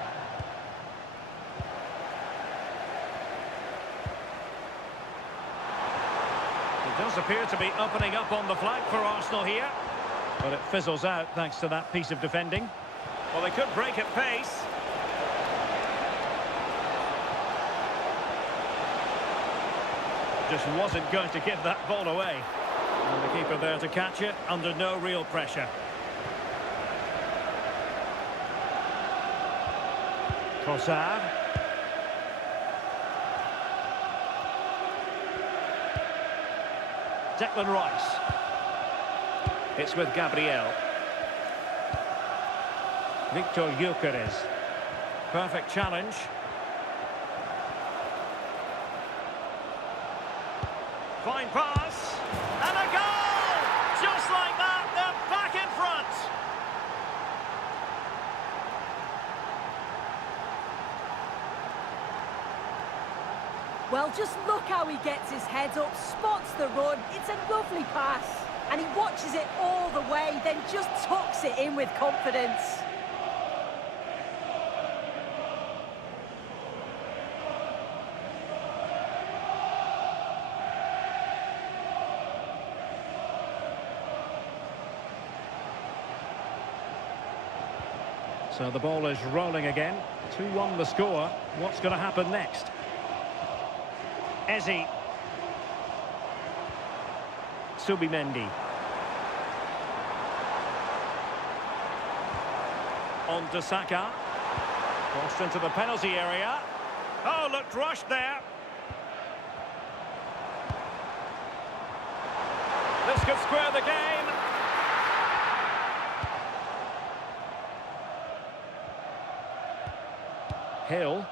It does appear to be opening up on the flank for Arsenal here. But it fizzles out thanks to that piece of defending. Well, they could break at pace. Just wasn't going to give that ball away. And the keeper there to catch it under no real pressure. Trossard. Declan Rice. It's with Gabriel. Victor Gyökeres. Perfect challenge. Fine pass. And a goal! Just like that, they're back in front. Well, just look how he gets his head up, spots the run. It's a lovely pass. And he watches it all the way, then just tucks it in with confidence. So the ball is rolling again. 2-1 the score. What's going to happen next? Eze. Subimendi. On to Saka. Crossed into the penalty area. Oh, looked rushed there. This could square the game. Hill.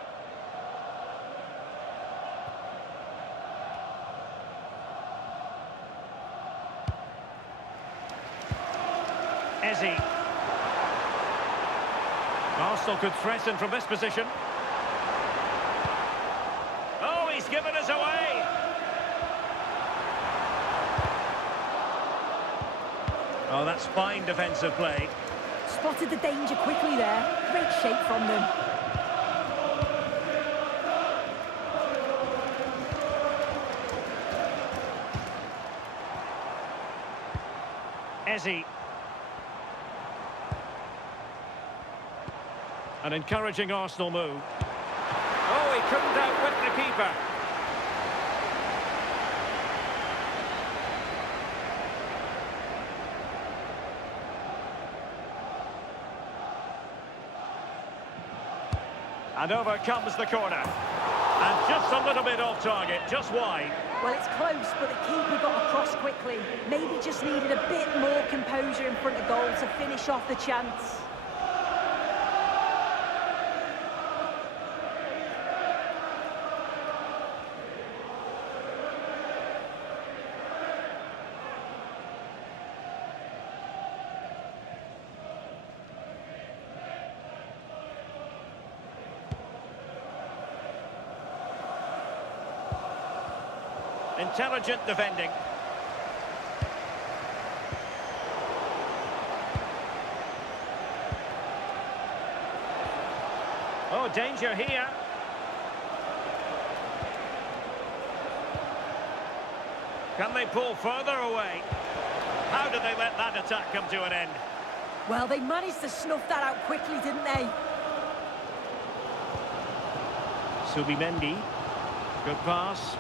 Eze. Arsenal could threaten from this position. Oh, he's given us away. Oh, that's fine defensive play. Spotted the danger quickly there. Great shape from them. Eze. An encouraging Arsenal move. Oh, he couldn't outwit the keeper. And over comes the corner. And just a little bit off target, just wide. Well, it's close, but the keeper got across quickly. Maybe just needed a bit more composure in front of goal to finish off the chance. Intelligent defending. Oh, danger here. Can they pull further away? How did they let that attack come to an end? Well, they managed to snuff that out quickly, didn't they? Subimendi. Good pass.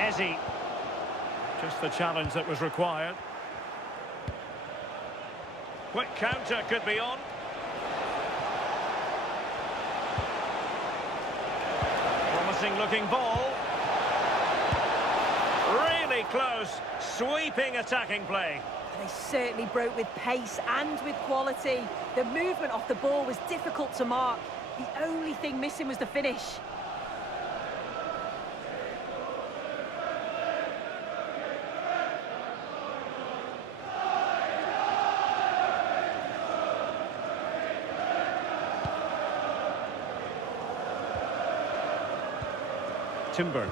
Eze. Just the challenge that was required. Quick counter could be on. Promising looking ball. Really close. Sweeping attacking play. They certainly broke with pace and with quality. The movement off the ball was difficult to mark. The only thing missing was the finish. Timber.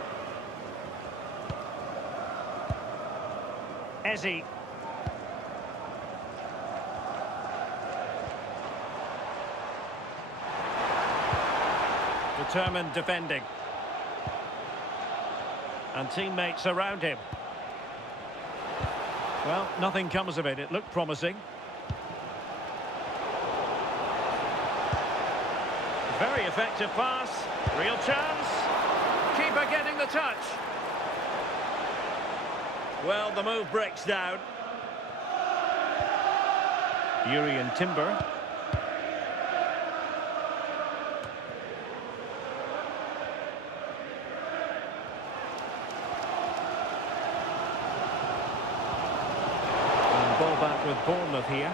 Eze. Determined defending. And teammates around him. Well, nothing comes of it. It looked promising. Very effective pass. Real chance. Keeper getting the touch. Well, the move breaks down. Yuri and Timber. And ball back with Bournemouth here.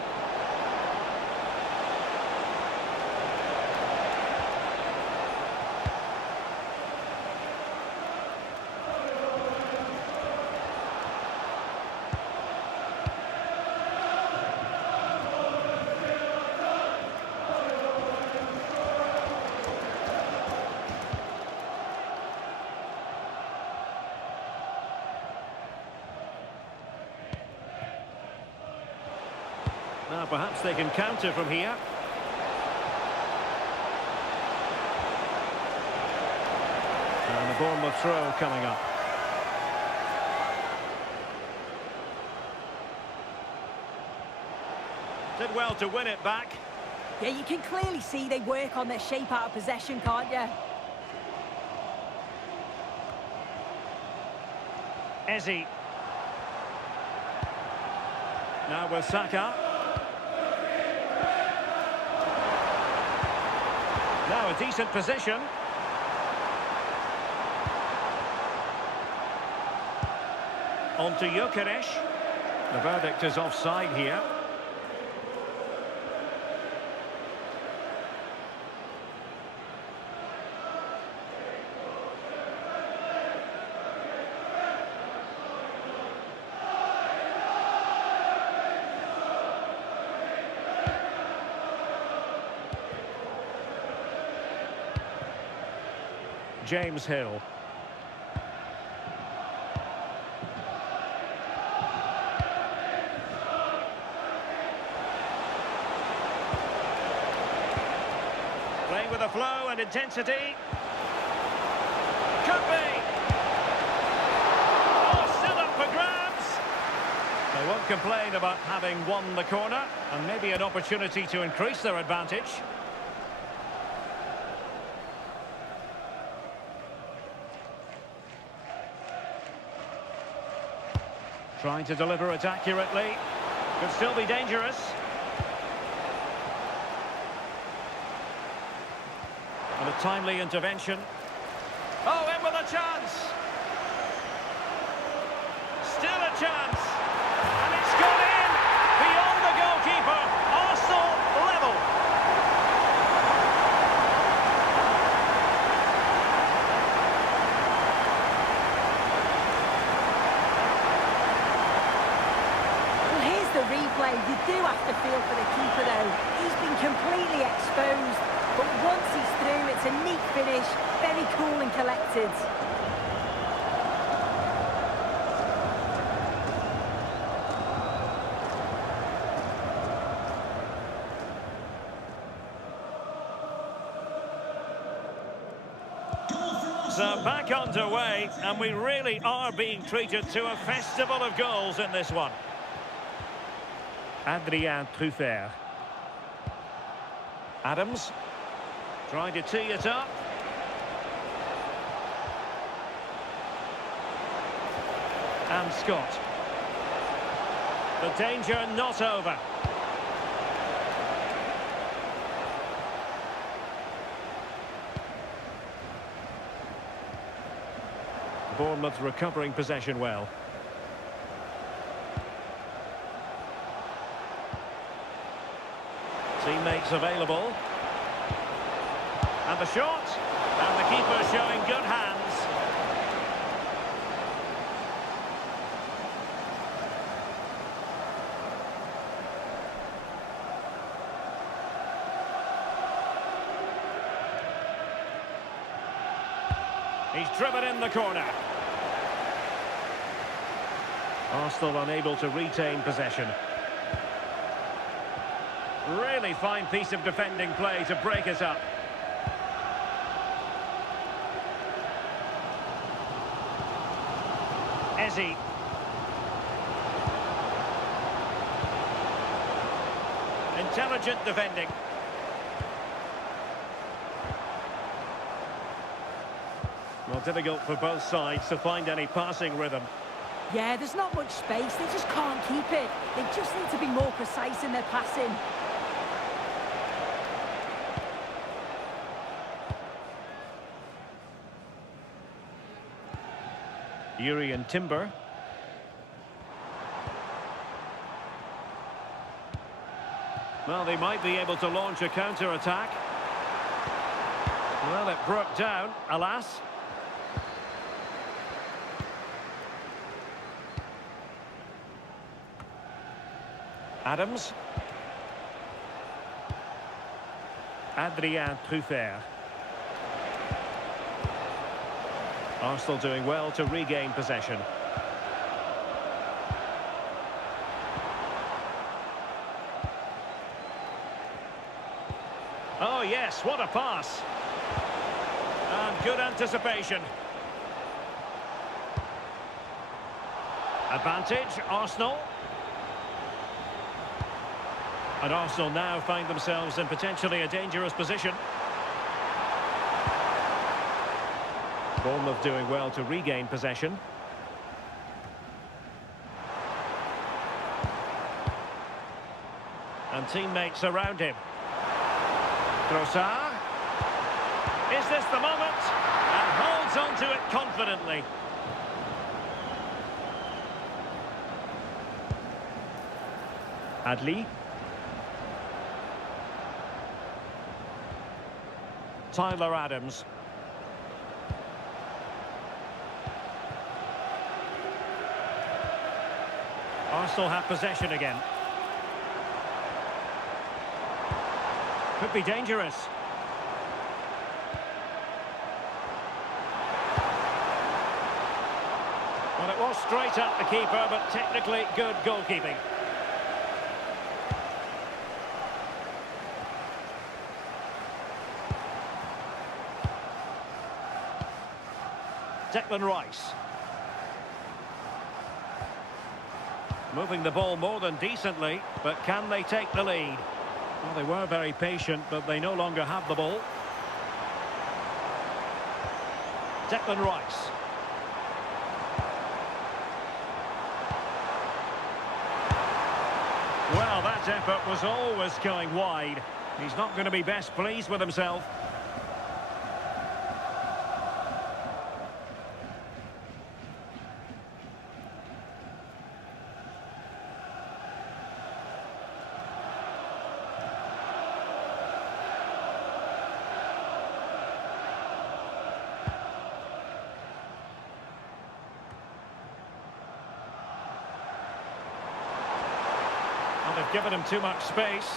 Perhaps they can counter from here. And the Bournemouth throw coming up. Did well to win it back. Yeah, you can clearly see they work on their shape out of possession, can't you? Ezzy. Now with Saka. Now a decent position. On to Gyökeres. The verdict is offside here. James Hill. Playing with a flow and intensity. Could be. Oh, still up for grabs. They won't complain about having won the corner, and maybe an opportunity to increase their advantage. Trying to deliver it accurately. Could still be dangerous. And a timely intervention. Oh, in with a chance. Still a chance. And it's gone in. Beyond the goalkeeper. Arsenal level. The replay, you do have to feel for the keeper though. He's been completely exposed, but once he's through, it's a neat finish, very cool and collected. So back underway, and we really are being treated to a festival of goals in this one. Adrien Truffert. Adams trying to tee it up. And Scott. The danger not over. Bournemouth recovering possession well. Teammates available. And the shot. And the keeper showing good hands. He's driven in the corner. Arsenal unable to retain possession. Really fine piece of defending play to break us up. Ezzy. Intelligent defending. Well, difficult for both sides to find any passing rhythm. Yeah, there's not much space, they just can't keep it. They just need to be more precise in their passing. Urian Timber. Well, they might be able to launch a counter-attack. Well, it broke down, alas. Adams. Adrien Truffert. Arsenal doing well to regain possession. Oh, yes, what a pass. And good anticipation. Advantage, Arsenal. And Arsenal now find themselves in potentially a dangerous position. Bournemouth doing well to regain possession. And teammates around him. Trossard. Is this the moment? And holds on to it confidently. Adli. Tyler Adams. Arsenal have possession again. Could be dangerous. Well, it was straight at the keeper, but technically good goalkeeping. Declan Rice. Moving the ball more than decently, but can they take the lead? Well, they were very patient, but they no longer have the ball. Declan Rice. Well, that effort was always going wide. He's not going to be best pleased with himself. Well, they've given him too much space.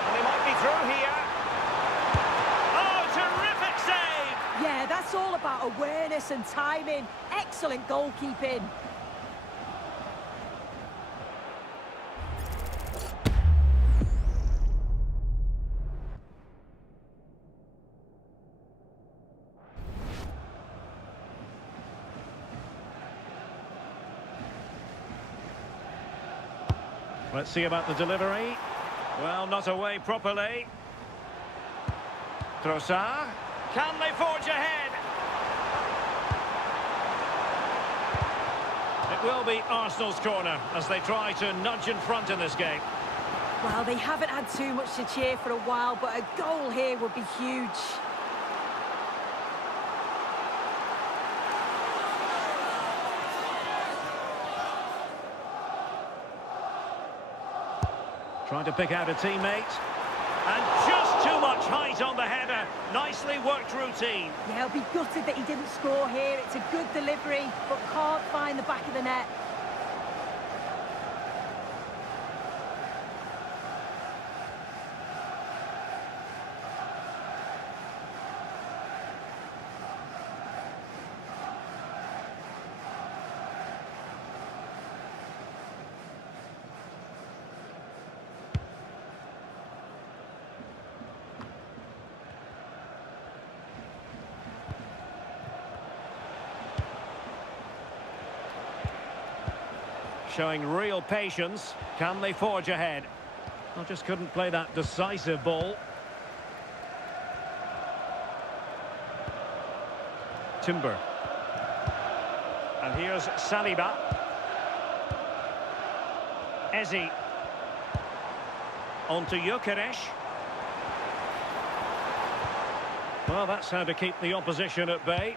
And they might be through here. Oh, terrific save! Yeah, that's all about awareness and timing. Excellent goalkeeping. Let's see about the delivery. Well, not away properly. Trossard. Can they forge ahead? It will be Arsenal's corner as they try to nudge in front in this game. Well, they haven't had too much to cheer for a while, but a goal here would be huge. Trying to pick out a teammate. And just too much height on the header. Nicely worked routine. Yeah, he'll be gutted that he didn't score here. It's a good delivery, but can't find the back of the net. Showing real patience. Can they forge ahead? I just couldn't play that decisive ball. Timber. And here's Saliba. Eze. On to Gyökeres. Well, that's how to keep the opposition at bay.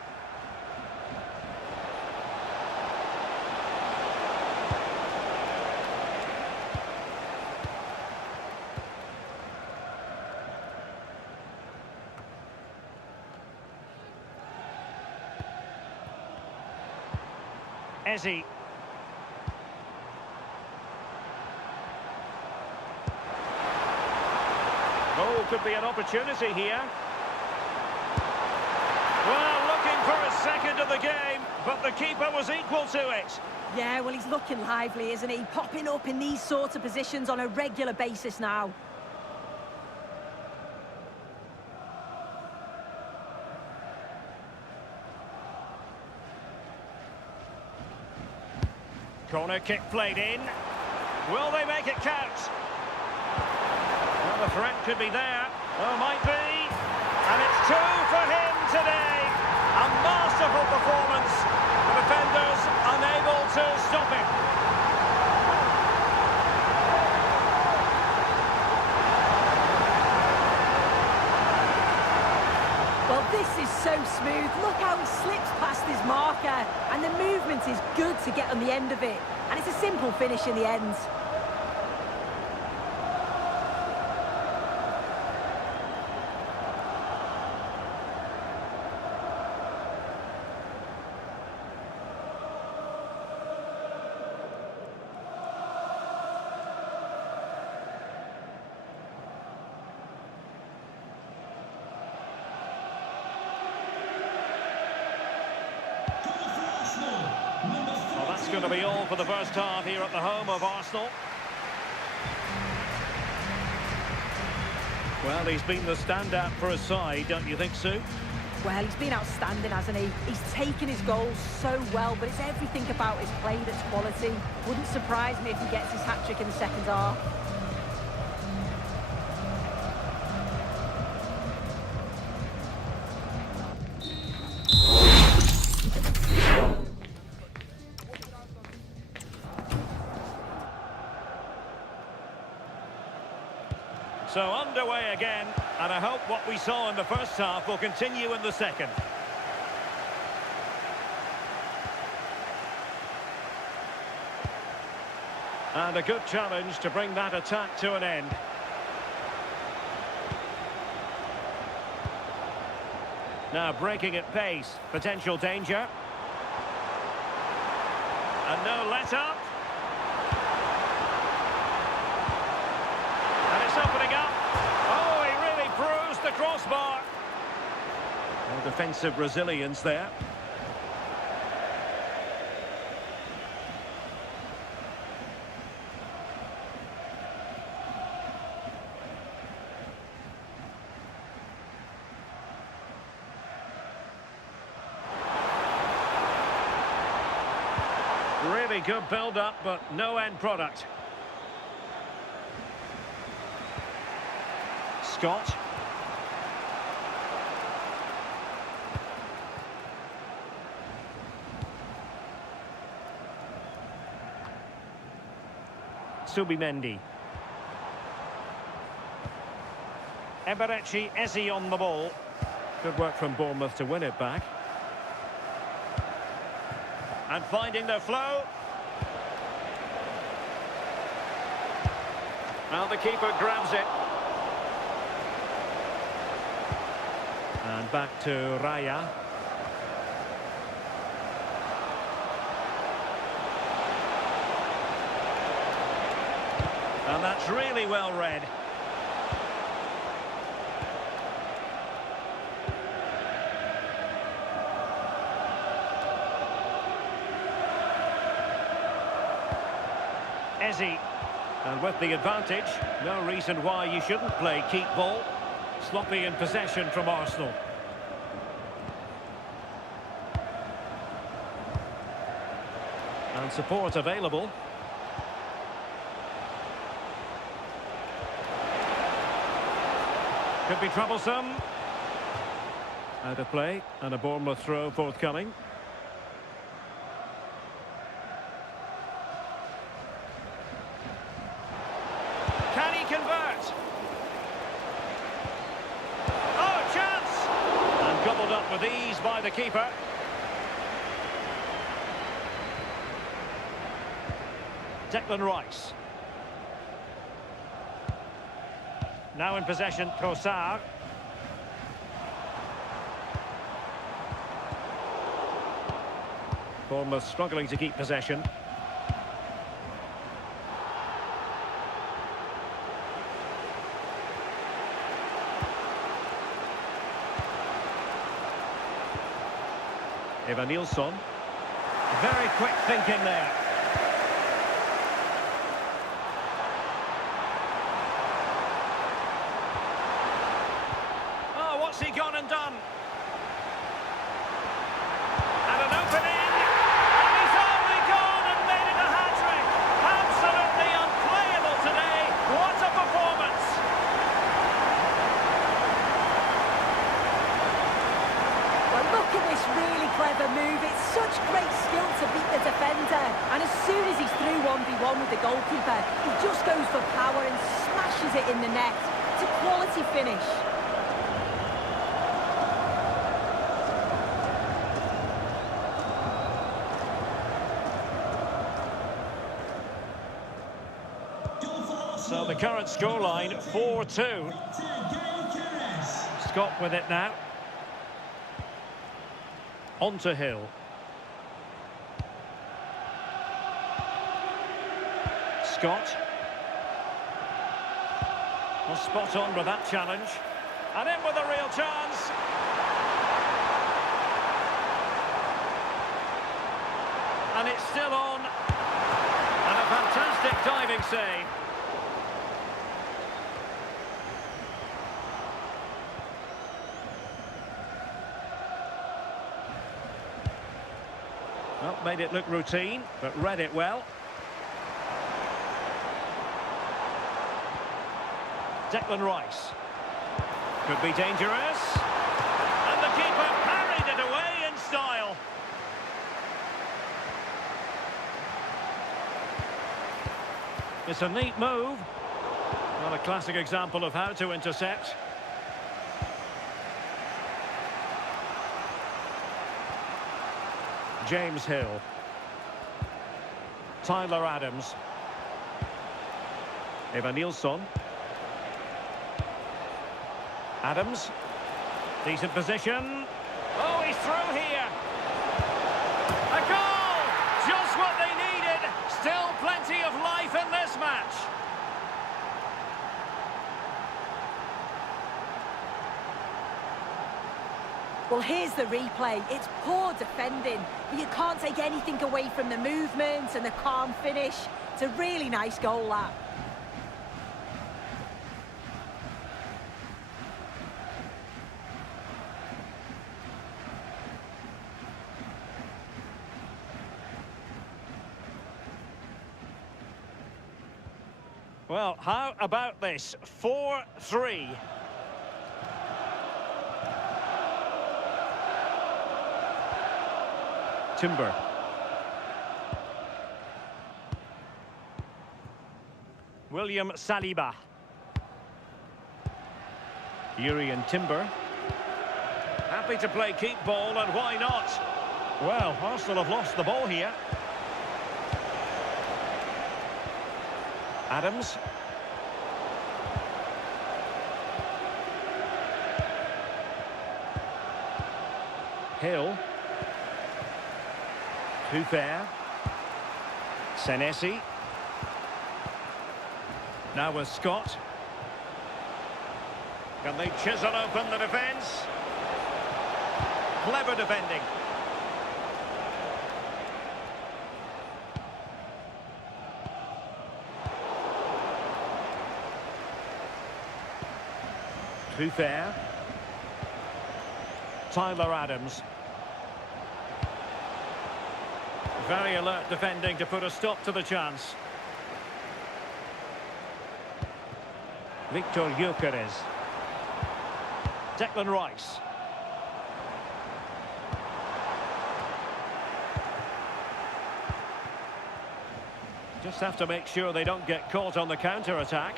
Eze. Oh, could be an opportunity here. Well, looking for a second of the game, but the keeper was equal to it. Yeah, well, he's looking lively, isn't he? Popping up in these sorts of positions on a regular basis now. Corner kick played in. Will they make it count? Well, the threat could be there. Oh, might be. And it's 2 for him today. A masterful performance. The defenders unable to stop him. Well, this is so smooth. Look how he slips past his marker. And the movement is good to get on the end of it. And it's a simple finish in the end. Well, that's going to be all for the first half here at the home of Arsenal. Well, he's been the standout for his side, don't you think, Sue? Well, he's been outstanding, hasn't he? He's taken his goals so well, but it's everything about his play that's quality. Wouldn't surprise me if he gets his hat-trick in the second half. So underway again, and I hope what we saw in the first half will continue in the second. And a good challenge to bring that attack to an end. Now breaking at pace, potential danger. And no let-up. And it's opening up. Oh, he really bruised the crossbar. No defensive resilience there. Really good build-up, but no end product. Scott. Subimendi. Eberechi Eze on the ball. Good work from Bournemouth to win it back. And finding their flow. Now the keeper grabs it. And back to Raya. And that's really well read. Eze. And with the advantage, no reason why you shouldn't play keep ball. Sloppy in possession from Arsenal. And support available. Could be troublesome. Out of play, and a Bournemouth throw forthcoming. Can he convert? Oh, chance! And gobbled up with ease by the keeper. Declan Rice. Now in possession, Trossard. Bournemouth struggling to keep possession. Evanilson. Very quick thinking there. Oh, what's he gone and done? And an opening. And he's only gone and made it a this really clever move. It's such great skill to beat the defender. And as soon as he's through 1v1 with the goalkeeper, he just goes for power and smashes it in the net. It's a quality finish. So the current scoreline, 4-2. Scott with it now. On to Hill. Scott. Well, spot on with that challenge. And in with a real chance. And it's still on. And a fantastic diving save. Well, made it look routine, but read it well. Declan Rice. Could be dangerous. And the keeper parried it away in style. It's a neat move. Well, a classic example of how to intercept. James Hill. Tyler Adams. Eva Nilsson. Adams. Decent position. Oh, he's through here. A goal! Just what they needed. Still plenty of life in this match. Well, here's the replay. It's poor defending, but you can't take anything away from the movement and the calm finish. It's a really nice goal, that. Well, how about this? 4-3. Timber. William Saliba. Yuri and Timber. Happy to play keep ball, and why not? Well, Arsenal have lost the ball here. Adams. Hill. Too fair. Senesi. Now with Scott. Can they chisel open the defence? Clever defending. Too fair. Tyler Adams. Very alert defending to put a stop to the chance. Victor Gyökeres. Declan Rice. Just have to make sure they don't get caught on the counter-attack.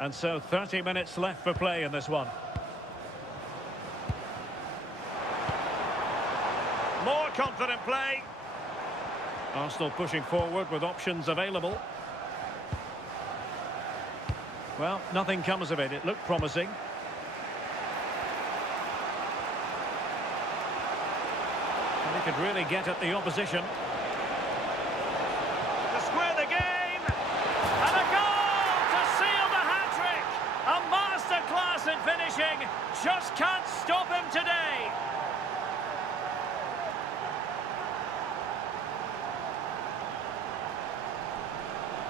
And so 30 minutes left for play in this one. More confident play. Arsenal pushing forward with options available. Well, nothing comes of it. It looked promising. And he could really get at the opposition. To square the game. And a goal to seal the hat-trick. A masterclass in finishing. Just can't stop him today.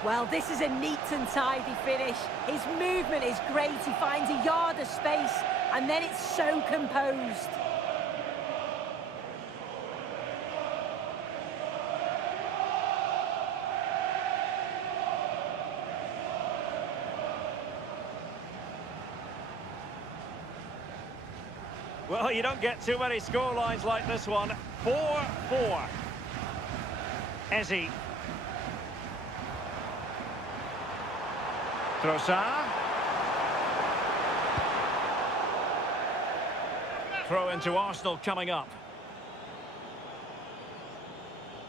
Well, this is a neat and tidy finish. His movement is great. He finds a yard of space, and then it's so composed. Well, you don't get too many scorelines like this one. 4-4. Ezzy. Trossard. Throw into Arsenal coming up.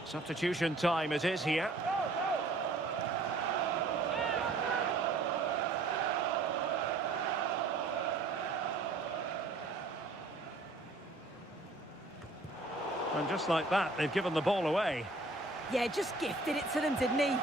Substitution time it is here. And just like that, they've given the ball away. Yeah, just gifted it to them, didn't he?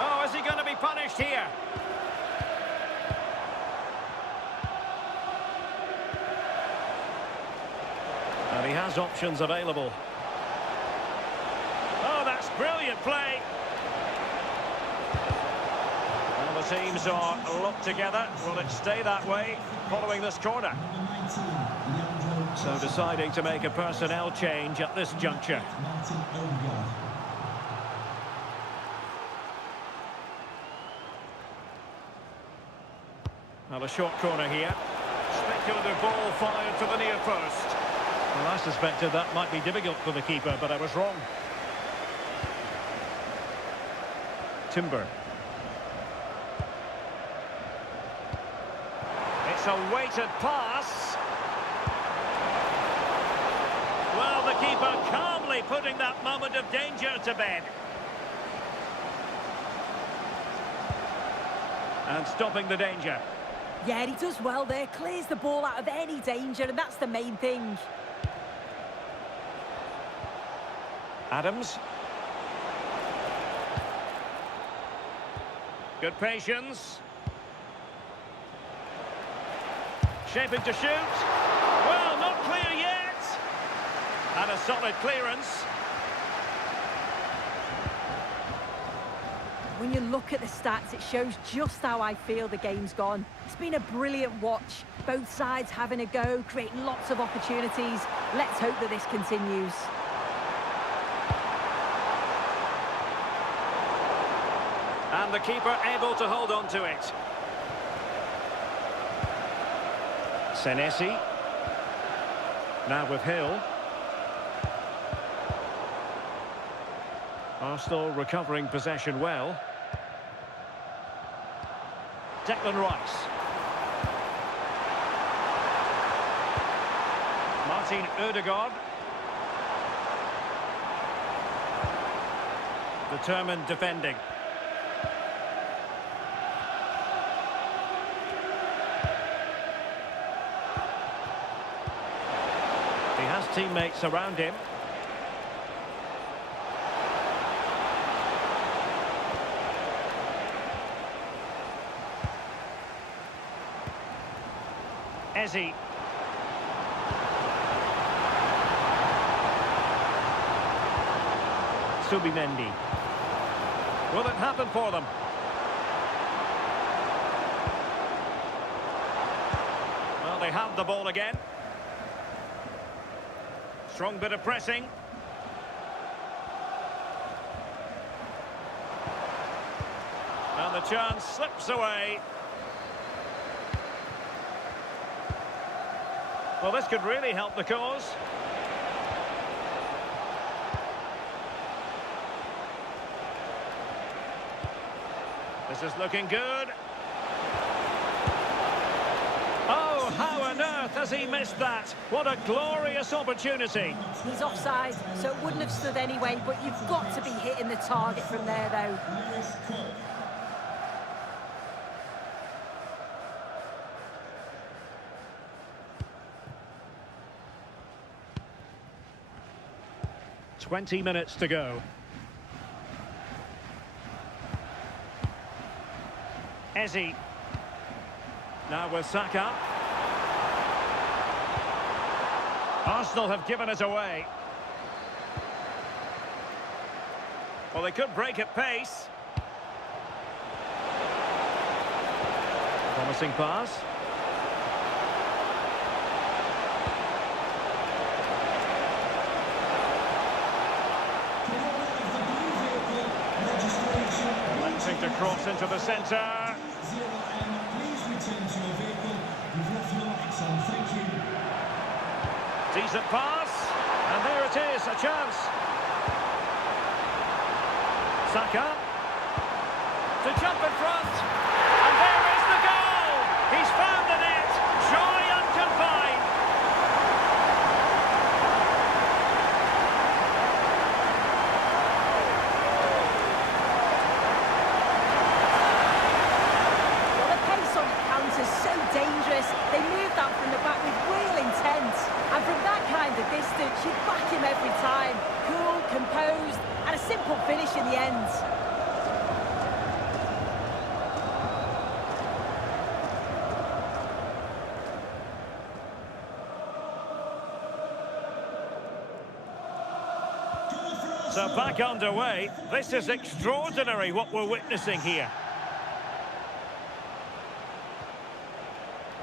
Oh, is he going to be punished here? And he has options available. Oh, that's brilliant play. Well, the teams are locked together. Will it stay that way following this corner? Number 19, Leandro So deciding to make a personnel change at this juncture. Martin Odegaard. Now a short corner here. Speculative ball fired to the near post. Well, I suspected that might be difficult for the keeper, but I was wrong. Timber. It's a weighted pass. Well, the keeper calmly putting that moment of danger to bed. And stopping the danger. Yeah, he does well there. Clears the ball out of any danger, and that's the main thing. Adams. Good patience. Shaping to shoot. Well, not clear yet. And a solid clearance. When you look at the stats, it shows just how I feel the game's gone. It's been a brilliant watch. Both sides having a go, creating lots of opportunities. Let's hope that this continues. And the keeper able to hold on to it. Senesi. Now with Hill. Arsenal recovering possession well. Declan Rice. Martin Odegaard. Determined defending. He has teammates around him. Ezzy. Subimendi. Will it happen for them? Well, they have the ball again. Strong bit of pressing. And the chance slips away. Well, this could really help the cause. This is looking good. Oh, how on earth has he missed that? What a glorious opportunity. He's offside, so it wouldn't have stood anyway, but you've got to be hitting the target from there, though. Lewis Cook. 20 minutes to go. Ezzy. Now with Saka. Arsenal have given it away. Well, they could break at pace. Promising pass. cross into the centre. Please return to your vehicle. You've left your lights on. Thank you. Decent pass. And there it is, a chance. Saka. To jump in front. And there is the goal. He's found the net. Joy unconfined. Well, the pace on the counter is so dangerous. They move that from the back with real intent. And from that kind of distance, you back him every time. Cool, composed, and a simple finish in the end. So back underway. This is extraordinary what we're witnessing here.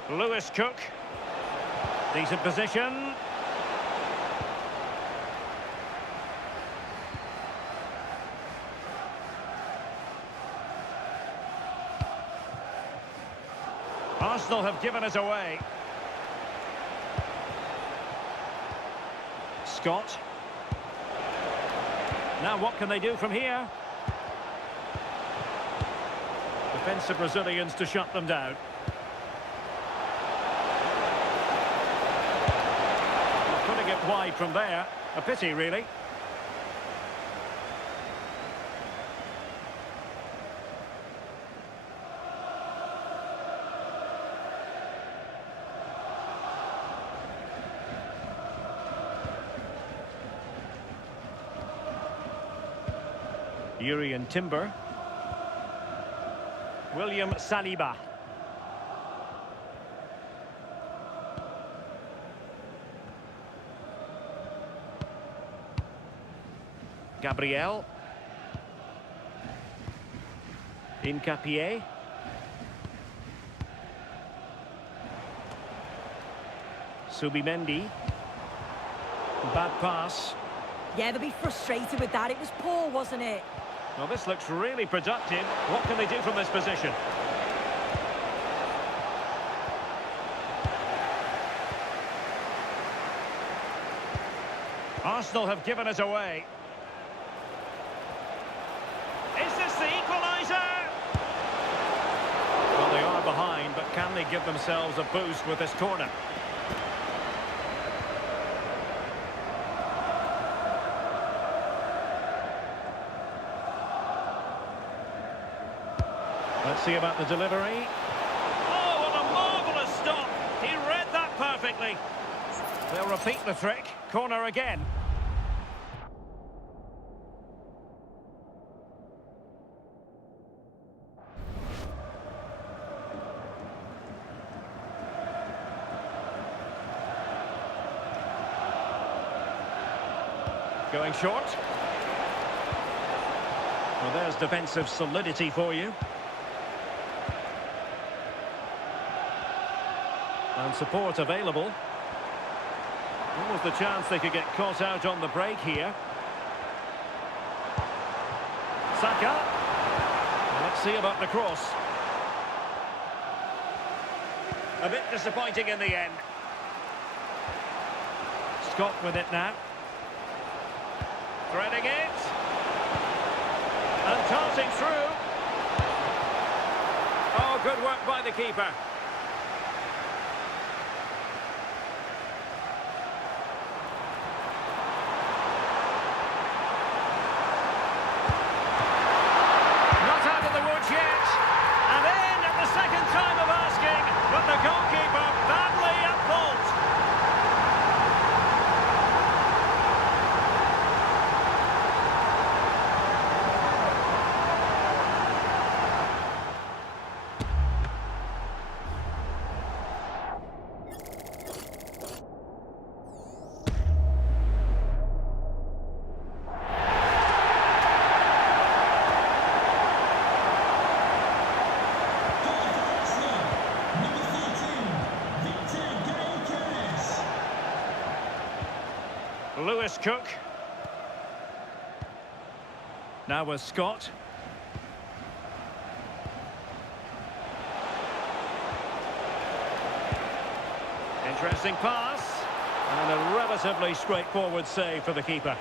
Lewis Cook. Decent position. Arsenal have given it away. Scott. Now what can they do from here? Defensive Brazilians to shut them down. Putting it wide from there. A pity, really. Urian Timber. William Saliba. Gabriel. Incapié. Subimendi. Bad pass. Yeah, they'll be frustrated with that. It was poor, wasn't it? Well, this looks really productive. What can they do from this position? Arsenal have given it away. Is this the equaliser? Well, they are behind, but can they give themselves a boost with this corner? Let's see about the delivery. Oh, what a marvellous stop. He read that perfectly. They'll repeat the trick. Corner again. Going short. Well, there's defensive solidity for you. And support available. What was the chance they could get caught out on the break here? Saka. Let's see about the cross. A bit disappointing in the end. Scott with it now. Threading it. And darting through. Oh, good work by the keeper. But the goalkeeper badly at fault. Lewis Cook. Now with Scott. Interesting pass. And a relatively straightforward save for the keeper.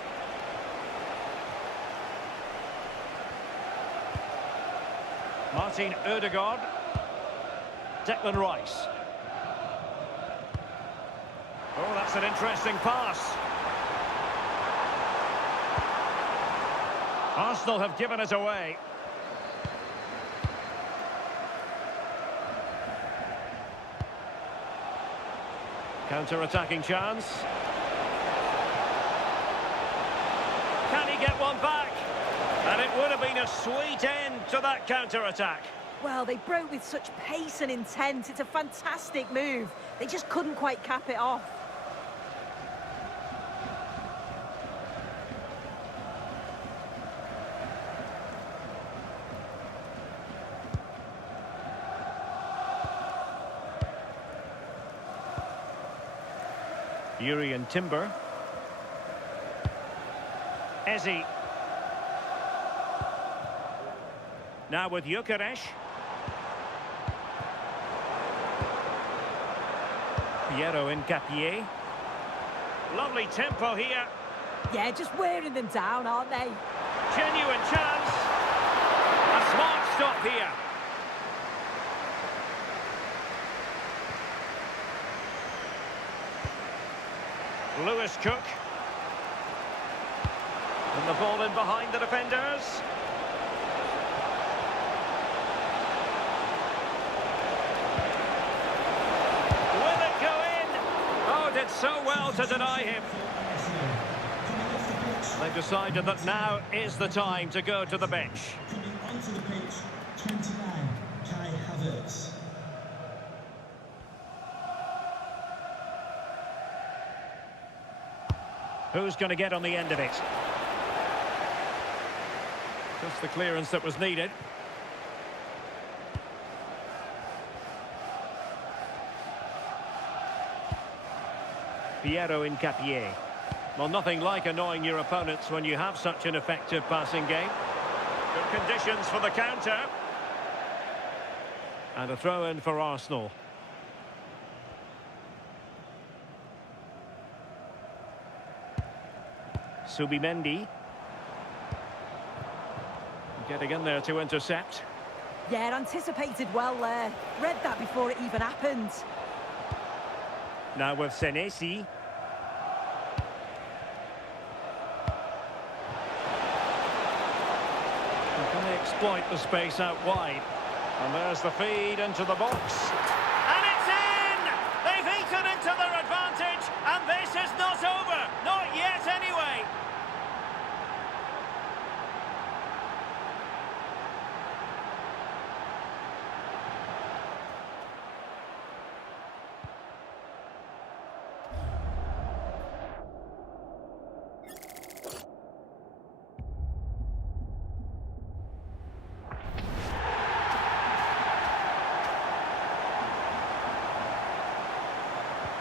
Martin Ødegaard. Declan Rice. Oh, that's an interesting pass. Arsenal have given it away. Counter-attacking chance. Can he get one back? And it would have been a sweet end to that counter-attack. Well, they broke with such pace and intent. It's a fantastic move. They just couldn't quite cap it off. Yuri and Timber. Eze. Now with Gyökeres. Piero Incapié. Lovely tempo here. Yeah, just wearing them down, aren't they? Genuine chance. A smart stop here. Lewis Cook. And the ball in behind the defenders. Will it go in? Oh, did so well to deny him. They've decided that now is the time to go to the bench. Coming onto the pitch, 29, Kai Havertz. Who's going to get on the end of it? Just the clearance that was needed. Piero Incapié. Well, nothing like annoying your opponents when you have such an effective passing game. Good conditions for the counter. And a throw-in for Arsenal. Subimendi. Getting in there to intercept. Yeah, anticipated well there. Read that before it even happened. Now with Senesi. Can they exploit the space out wide? And there's the feed into the box. And it's in! They've eaten into their advantage, and this is not over. Not yet, anyway.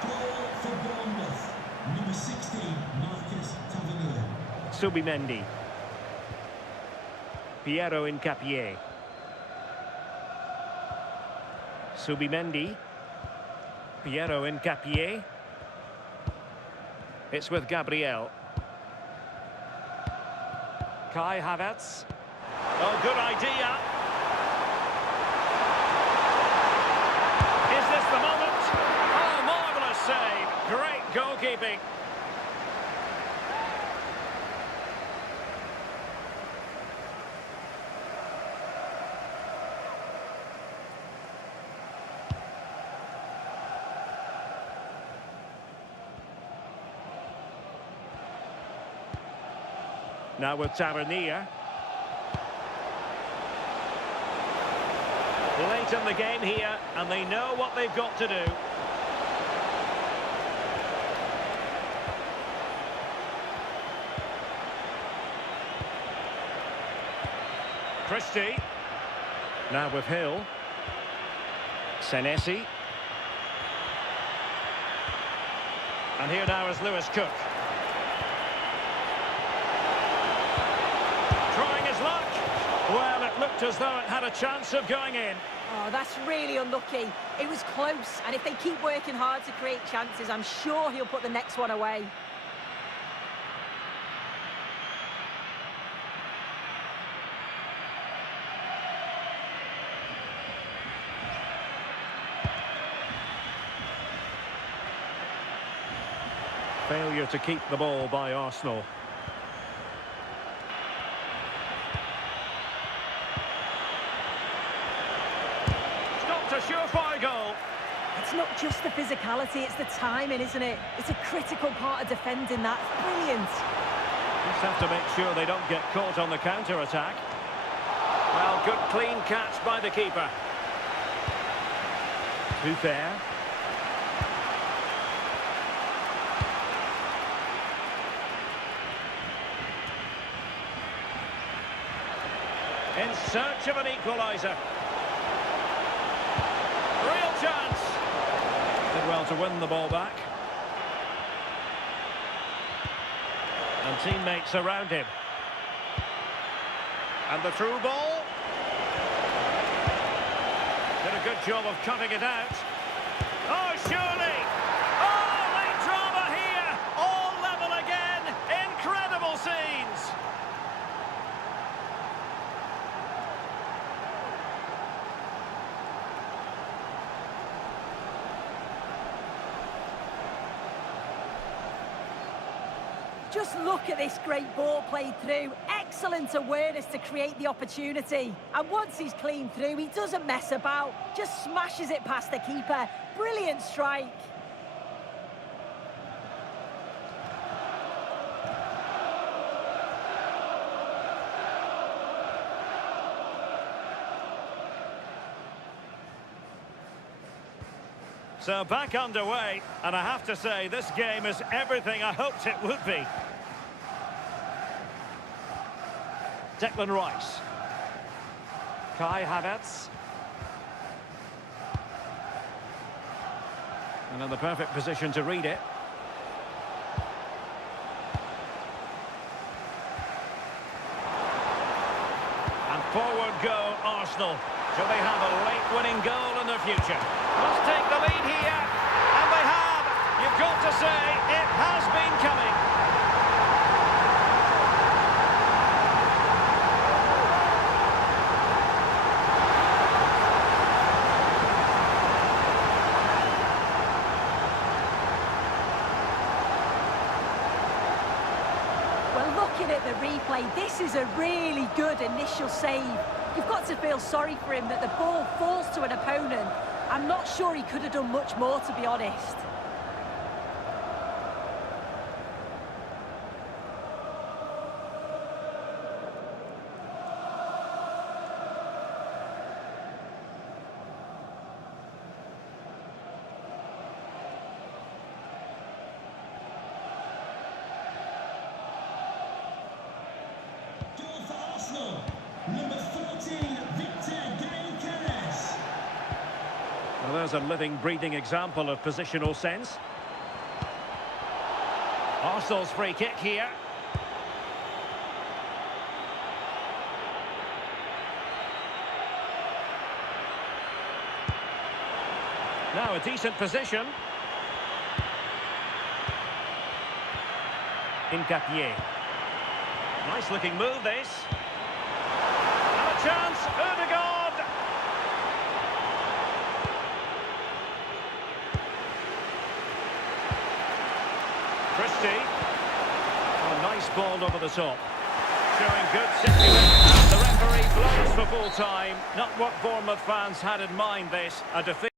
Goal for Bournemouth, number 16, Marcus Tavernier. Subimendi. Piero Incapié. Subimendi. Piero Incapié. It's with Gabriel. Kai Havertz. Oh, good idea. Is this the moment? Oh, marvellous save. Great goalkeeping. Now with Tavernier. Late in the game here, and they know what they've got to do. Christie. Now with Hill. Senesi. And here now is Lewis Cook. Trying his luck. Well, it looked as though it had a chance of going in. Oh, that's really unlucky. It was close, and if they keep working hard to create chances, I'm sure he'll put the next one away. Failure to keep the ball by Arsenal. Stopped a surefire goal. It's not just the physicality, it's the timing, isn't it? It's a critical part of defending that. Brilliant. Just have to make sure they don't get caught on the counter-attack. Well, good clean catch by the keeper. Too fair. In search of an equaliser. Real chance. Did well to win the ball back. And teammates around him. And the through ball. Did a good job of cutting it out. Oh, surely! Oh, late drama here! All level again! Incredible scenes! Just look at this great ball played through. Excellent awareness to create the opportunity. And once he's clean through, he doesn't mess about. Just smashes it past the keeper. Brilliant strike. So back underway, and I have to say, this game is everything I hoped it would be. Declan Rice. Kai Havertz. And in the perfect position to read it. And forward go Arsenal. Shall they have a late winning goal in their future? Must take the lead here, and they have. You've got to say, it has been coming. Well, looking at the replay, this is a really good initial save. You've got to feel sorry for him that the ball falls to an opponent. I'm not sure he could have done much more, to be honest. Goal for Arsenal. Number 14, Well, there's a living, breathing example of positional sense. Arsenal's free kick here. Now a decent position. Incapié. Nice looking move this. And a chance, Ødegaard. Christie. Oh, nice ball over the top. Showing good situation. The referee blows for full time. Not what Bournemouth fans had in mind this. A defeat.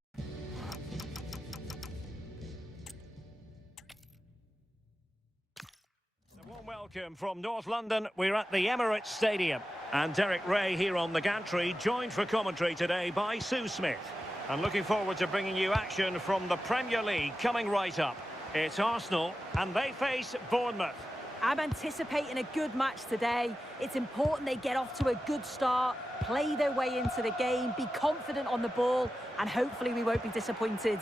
A warm welcome from North London. We're at the Emirates Stadium. And Derek Ray here on the gantry, joined for commentary today by Sue Smith. I'm looking forward to bringing you action from the Premier League coming right up. It's Arsenal, and they face Bournemouth. I'm anticipating a good match today. It's important they get off to a good start, play their way into the game, be confident on the ball, and hopefully we won't be disappointed.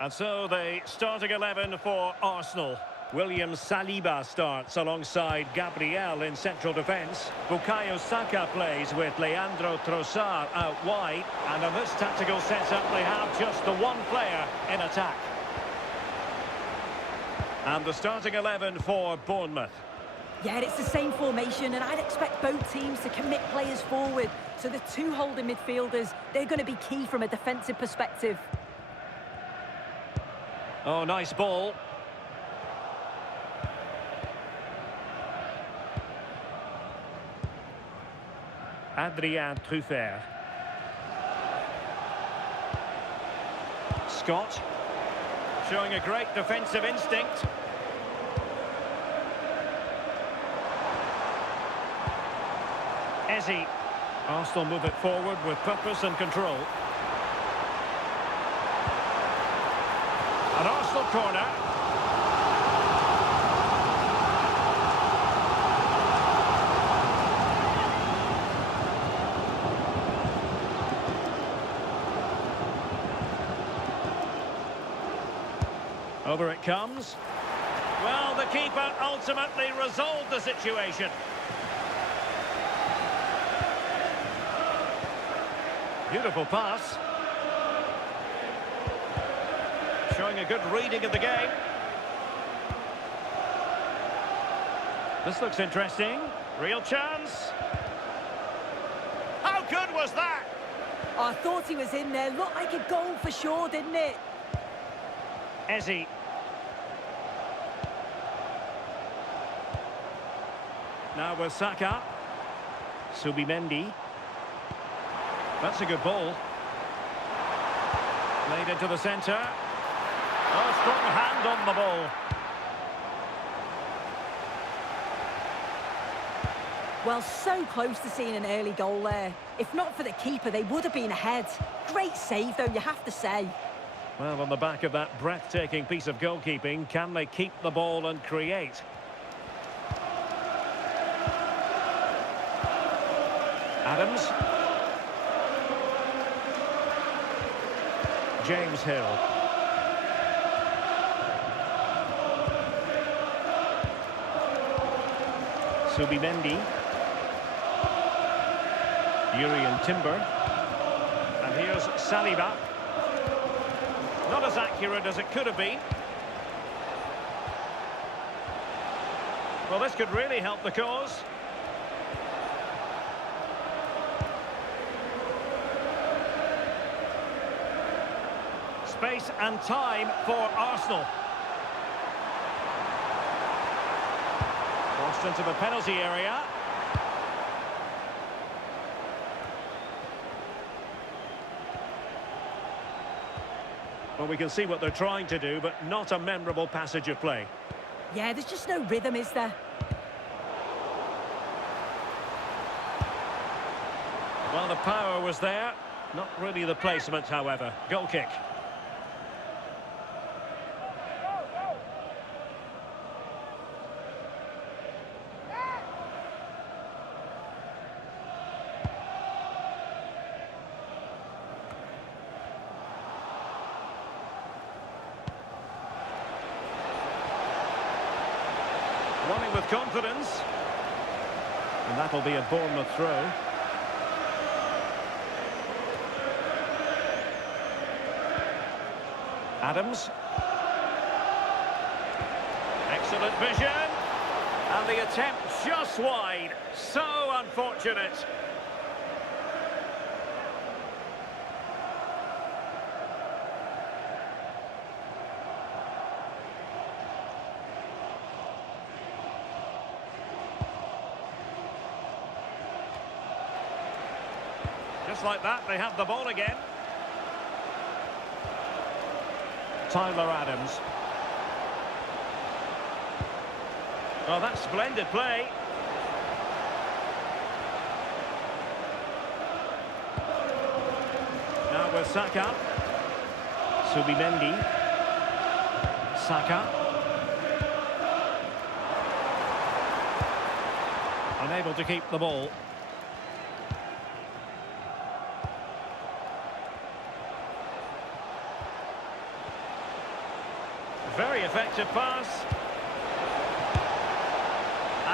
And so the starting 11 for Arsenal. William Saliba starts alongside Gabriel in central defence. Bukayo Saka plays with Leandro Trossard out wide. And in this tactical setup, they have just the one player in attack. And the starting 11 for Bournemouth. Yeah, it's the same formation, and I'd expect both teams to commit players forward. So the two holding midfielders, they're going to be key from a defensive perspective. Oh, nice ball. Adrien Truffert. Scott. Showing a great defensive instinct. Eze. Arsenal move it forward with purpose and control. An Arsenal corner. Over it comes. Well, the keeper ultimately resolved the situation. Beautiful pass. Showing a good reading of the game. This looks interesting. Real chance. How good was that? I thought he was in there. Looked like a goal for sure, didn't it? Eze. Now with Saka. Subimendi. That's a good ball. Laid into the centre. Oh, strong hand on the ball. Well, so close to seeing an early goal there. If not for the keeper, they would have been ahead. Great save, though, you have to say. Well, on the back of that breathtaking piece of goalkeeping, can they keep the ball and create? Adams. James Hill. Subimendi. Urian Timber. And here's Saliba. Not as accurate as it could have been. Well, this could really help the cause. Space and time for Arsenal. Crossed into the penalty area. Well, we can see what they're trying to do, but not a memorable passage of play. Yeah, there's just no rhythm, is there? Well, the power was there. Not really the placement, however. Goal kick. Running with confidence. And that'll be a Bournemouth throw. Adams. Excellent vision. And the attempt just wide. So unfortunate. Just like that, they have the ball again. Tyler Adams. Oh, that's splendid play. Now with Saka. Subimendi. Saka. Unable to keep the ball. Very effective pass.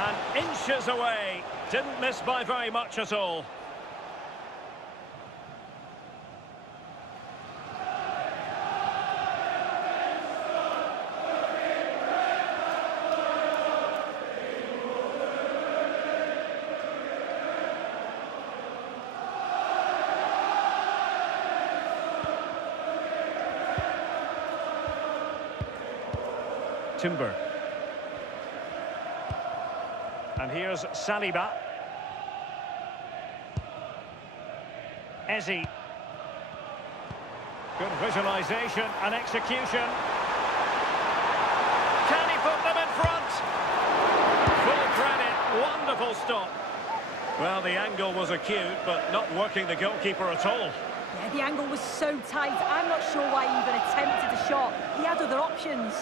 And inches away. Didn't miss by very much at all. Timber. And here's Saliba. Eze. Good visualisation and execution. Can he put them in front? Full credit. Wonderful stop. Well, the angle was acute, but not working the goalkeeper at all. Yeah, the angle was so tight. I'm not sure why he even attempted the shot. He had other options.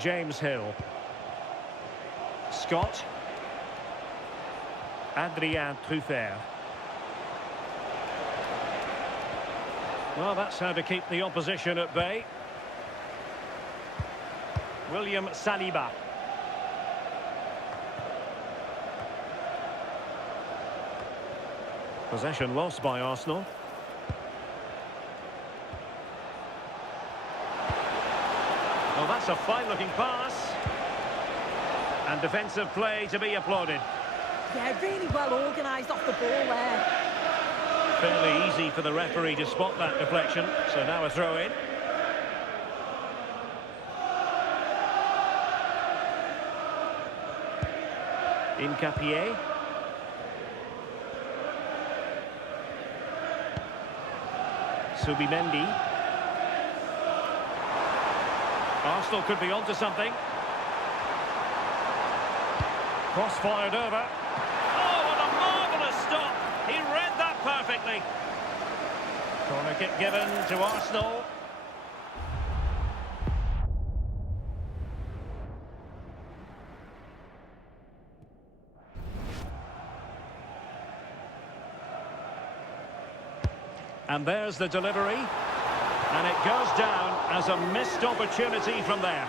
James Hill. Scott. Adrien Truffert. Well, that's how to keep the opposition at bay. William Saliba. Possession lost by Arsenal. Well, that's a fine-looking pass. And defensive play to be applauded. Yeah, really well organised off the ball there. Fairly easy for the referee to spot that deflection. So now a throw-in. Incapié. Subimendi. Arsenal could be onto something. Cross fired over. Oh, what a marvellous stop. He read that perfectly. Corner kick given to Arsenal. And there's the delivery. And it goes down as a missed opportunity from there.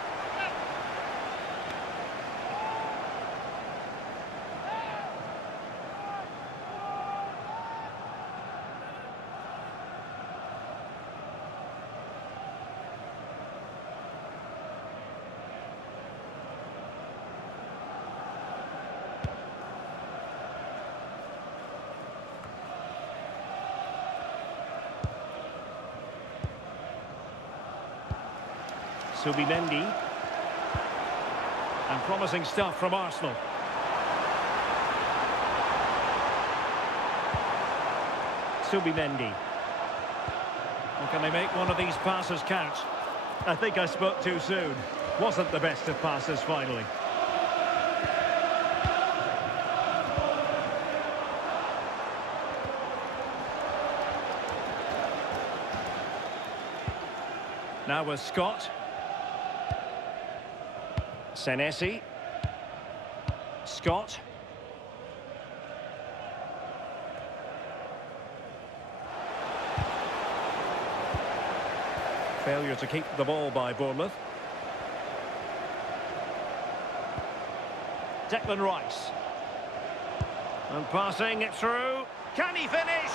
Subimendi. And promising stuff from Arsenal. Subimendi. Well, can they make one of these passes count? I think I spoke too soon. Wasn't the best of passes finally. Now with Scott. Senesi. Scott. Failure to keep the ball by Bournemouth. Declan Rice. And passing it through. Can he finish?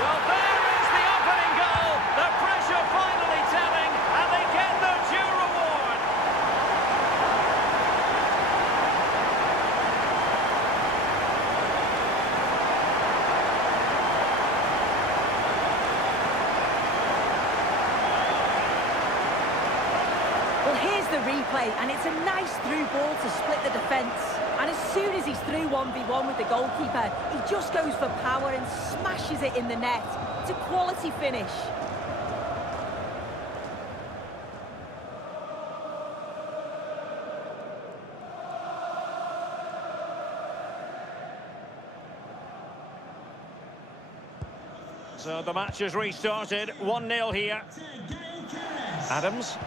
Well, there is the opening goal. The pressure finally telling, and they get their due reward. Well, here's the replay, and it's a nice through ball to split the defence. And as soon as he's through 1v1 with the goalkeeper, he just goes for power and smashes it in the net. It's a quality finish. So the match is restarted. 1-0 here. Adams.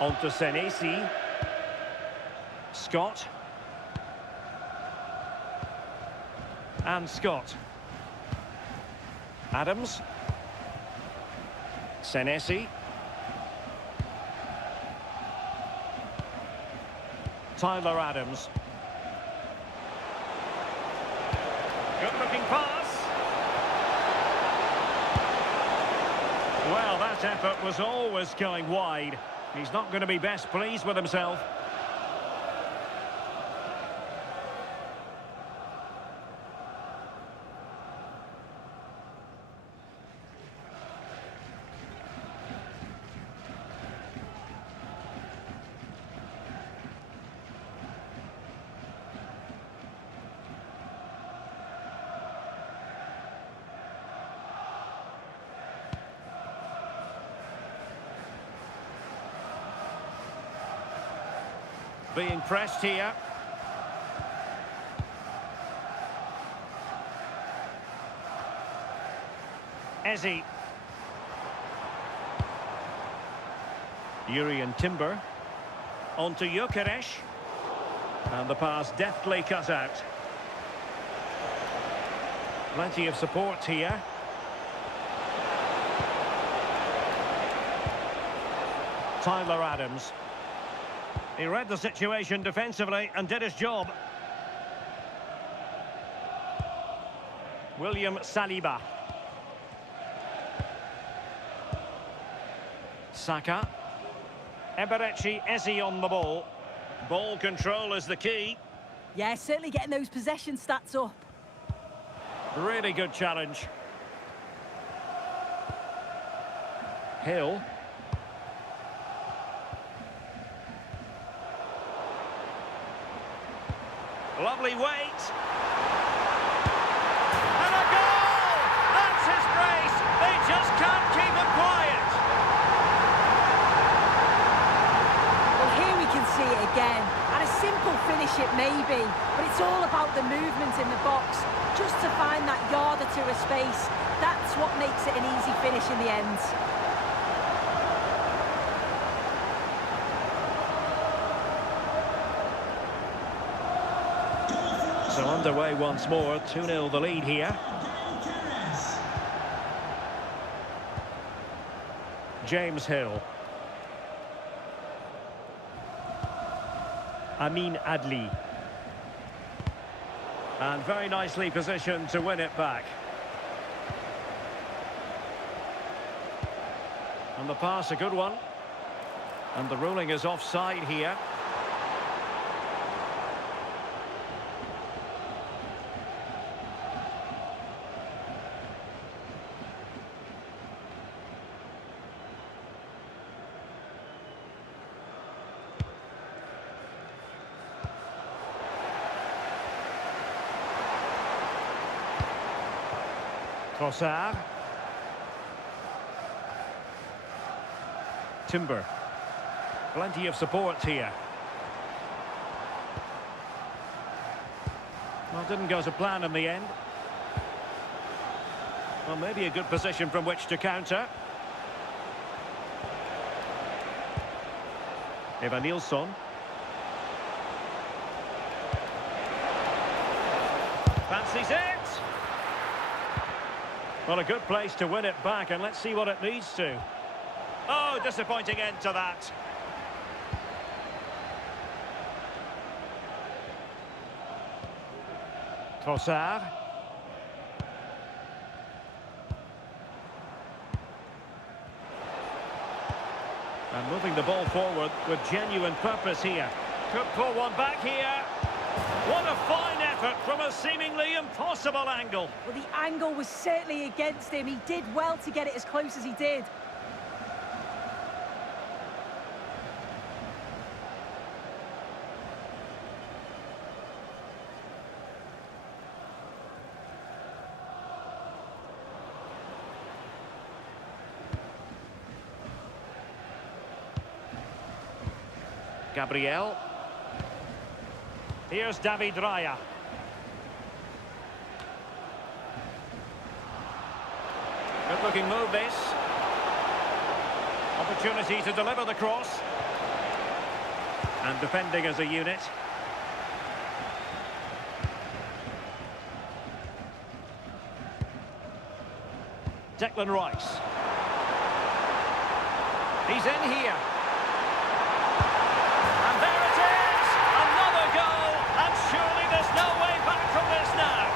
On to Senesi. Scott. And Scott. Adams. Senesi. Tyler Adams. Good-looking pass. Well, that effort was always going wide. He's not going to be best pleased with himself. Being pressed here. Eze. Yuri and Timber. On to Gyökeres. And the pass deftly cut out. Plenty of support here. Tyler Adams. He read the situation defensively and did his job. William Saliba. Saka. Eberechi Eze on the ball. Ball control is the key. Yeah, certainly getting those possession stats up. Really good challenge. Hill. Lovely weight. And a goal! That's his brace. They just can't keep him quiet. Well, here we can see it again. And a simple finish it may be, but it's all about the movement in the box. Just to find that yard or two of space. That's what makes it an easy finish in the end. So underway once more, 2-0 the lead here. James Hill. Amin Adli. And very nicely positioned to win it back. And the pass, a good one. And the ruling is offside here. Trossard. Timber. Plenty of support here. Well, didn't go to plan in the end. Well, maybe a good position from which to counter. Eva Nilsson. Fancies it. Well, a good place to win it back, and let's see what it leads to. Oh, disappointing end to that. Trossard. And moving the ball forward with genuine purpose here. Could pull one back here. What a fine effort from a seemingly impossible angle. Well, the angle was certainly against him. He did well to get it as close as he did. Gabriel. Here's David Raya. Good-looking move, this. Opportunity to deliver the cross. And defending as a unit. Declan Rice. He's in here. And there it is! Another goal! And surely there's no way back from this now.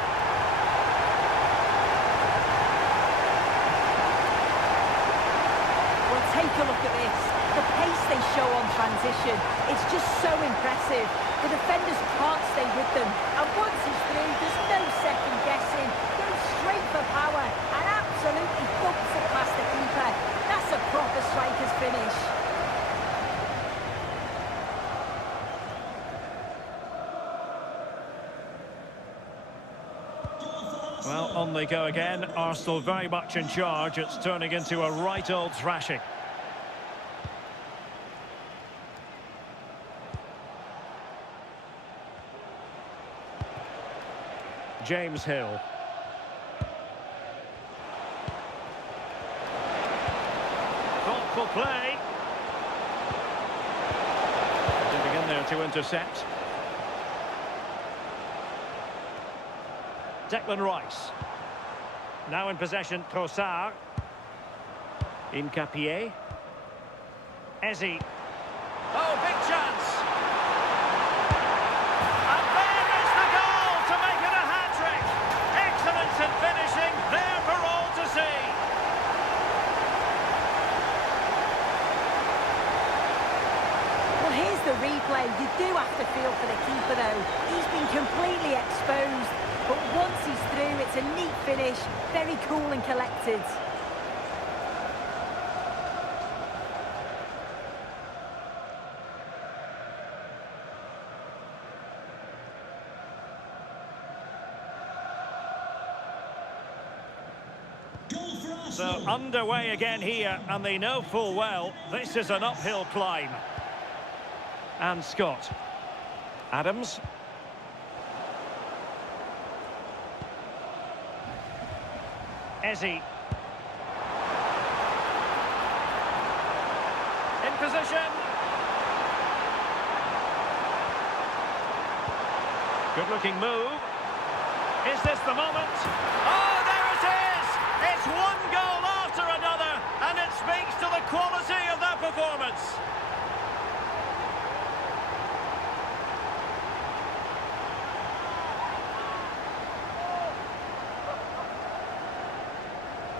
Well, take a look at this. The pace they show on transition, it's just so impressive. The defenders can't stay with them. And once he's through, there's no second guessing. Goes straight for power and absolutely bumps it past the keeper. That's a proper striker's finish. Well, on they go again. Arsenal very much in charge. It's turning into a right old thrashing. James Hill. Thoughtful play. Getting in there to intercept. Declan Rice. Now in possession, Trossard. Incapié. Eze. Oh, big chance! And there is the goal to make it a hat-trick! Excellence in finishing, there for all to see! Well, here's the replay. You do have to feel for the keeper, though. He's been completely exposed. But once he's through, it's a neat finish. Very cool and collected. So underway again here, and they know full well this is an uphill climb. And Scott. Adams. Eze. In position. Good-looking move. Is this the moment? Oh, there it is! It's one goal after another, and it speaks to the quality of their performance.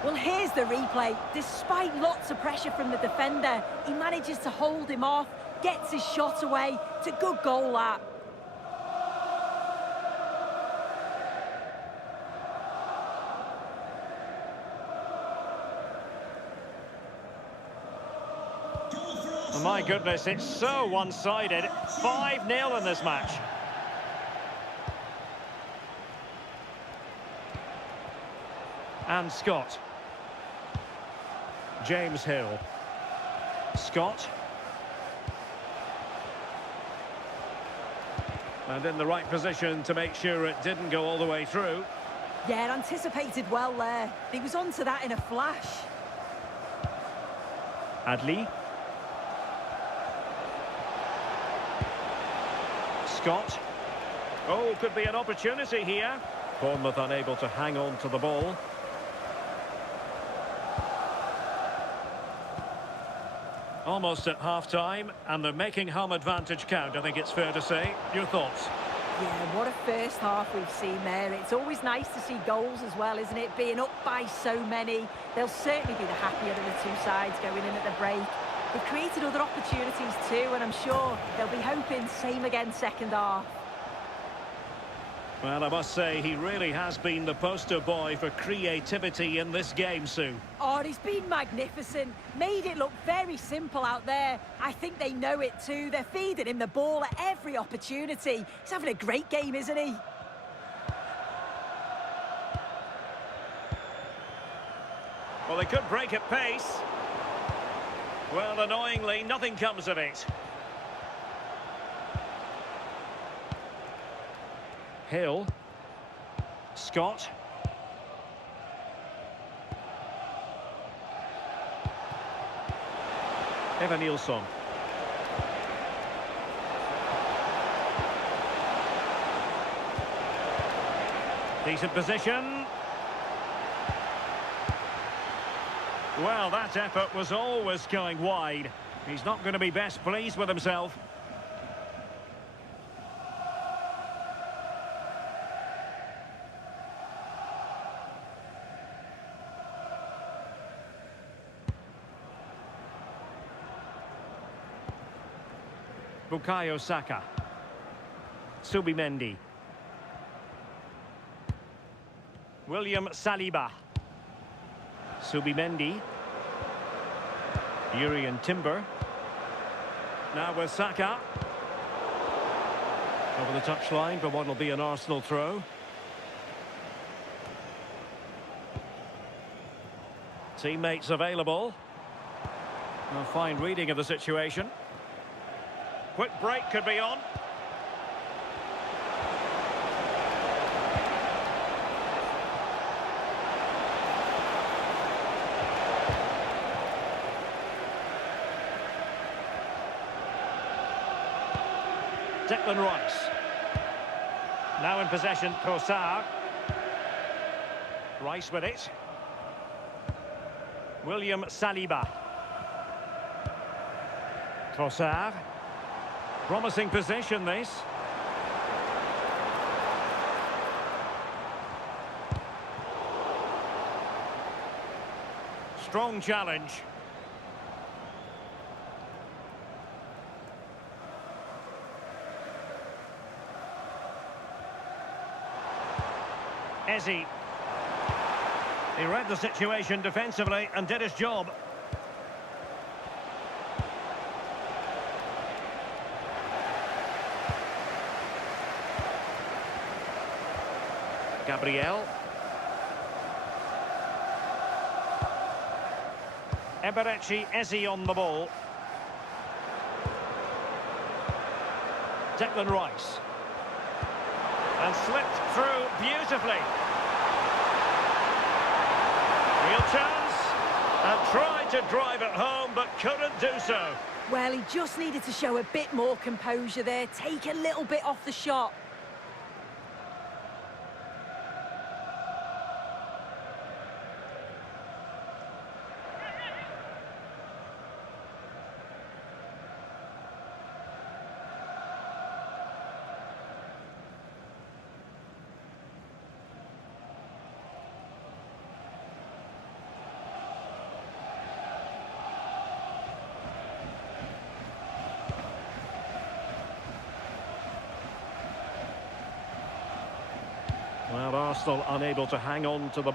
Well, here's the replay. Despite lots of pressure from the defender, he manages to hold him off, gets his shot away. It's a good goal, that. Oh my goodness, it's so one-sided. 5-0 in this match. And Scott. James Hill. Scott. And in the right position to make sure it didn't go all the way through. Yeah, anticipated well there. He was onto that in a flash. Adli. Scott. Oh, could be an opportunity here. Bournemouth unable to hang on to the ball. Almost at half-time, and they're making home advantage count, I think it's fair to say. Your thoughts? Yeah, what a first half we've seen there. It's always nice to see goals as well, isn't it? Being up by so many. They'll certainly be the happier of the two sides going in at the break. They've created other opportunities too, and I'm sure they'll be hoping same again second half. Well, I must say, he really has been the poster boy for creativity in this game, Sue. Oh, he's been magnificent. Made it look very simple out there. I think they know it too. They're feeding him the ball at every opportunity. He's having a great game, isn't he? Well, they could break at pace. Well, annoyingly, nothing comes of it. Hill. Scott. Evan Nilsson. Decent position. Well, that effort was always going wide. He's not going to be best pleased with himself. Bukayo Saka. Subimendi. William Saliba. Subimendi. Urian Timber. Now with Saka. Over the touchline for what will be an Arsenal throw. Teammates available. A fine reading of the situation. Quick break could be on. Declan Rice. Now in possession, Trossard. Rice with it. William Saliba. Trossard. Promising position, this. Strong challenge. Eze. He read the situation defensively and did his job. Gabriel. Eberechi Eze on the ball. Declan Rice. And slipped through beautifully. Real chance. And tried to drive it home, but couldn't do so. Well, he just needed to show a bit more composure there. Take a little bit off the shot. Well, Arsenal unable to hang on to the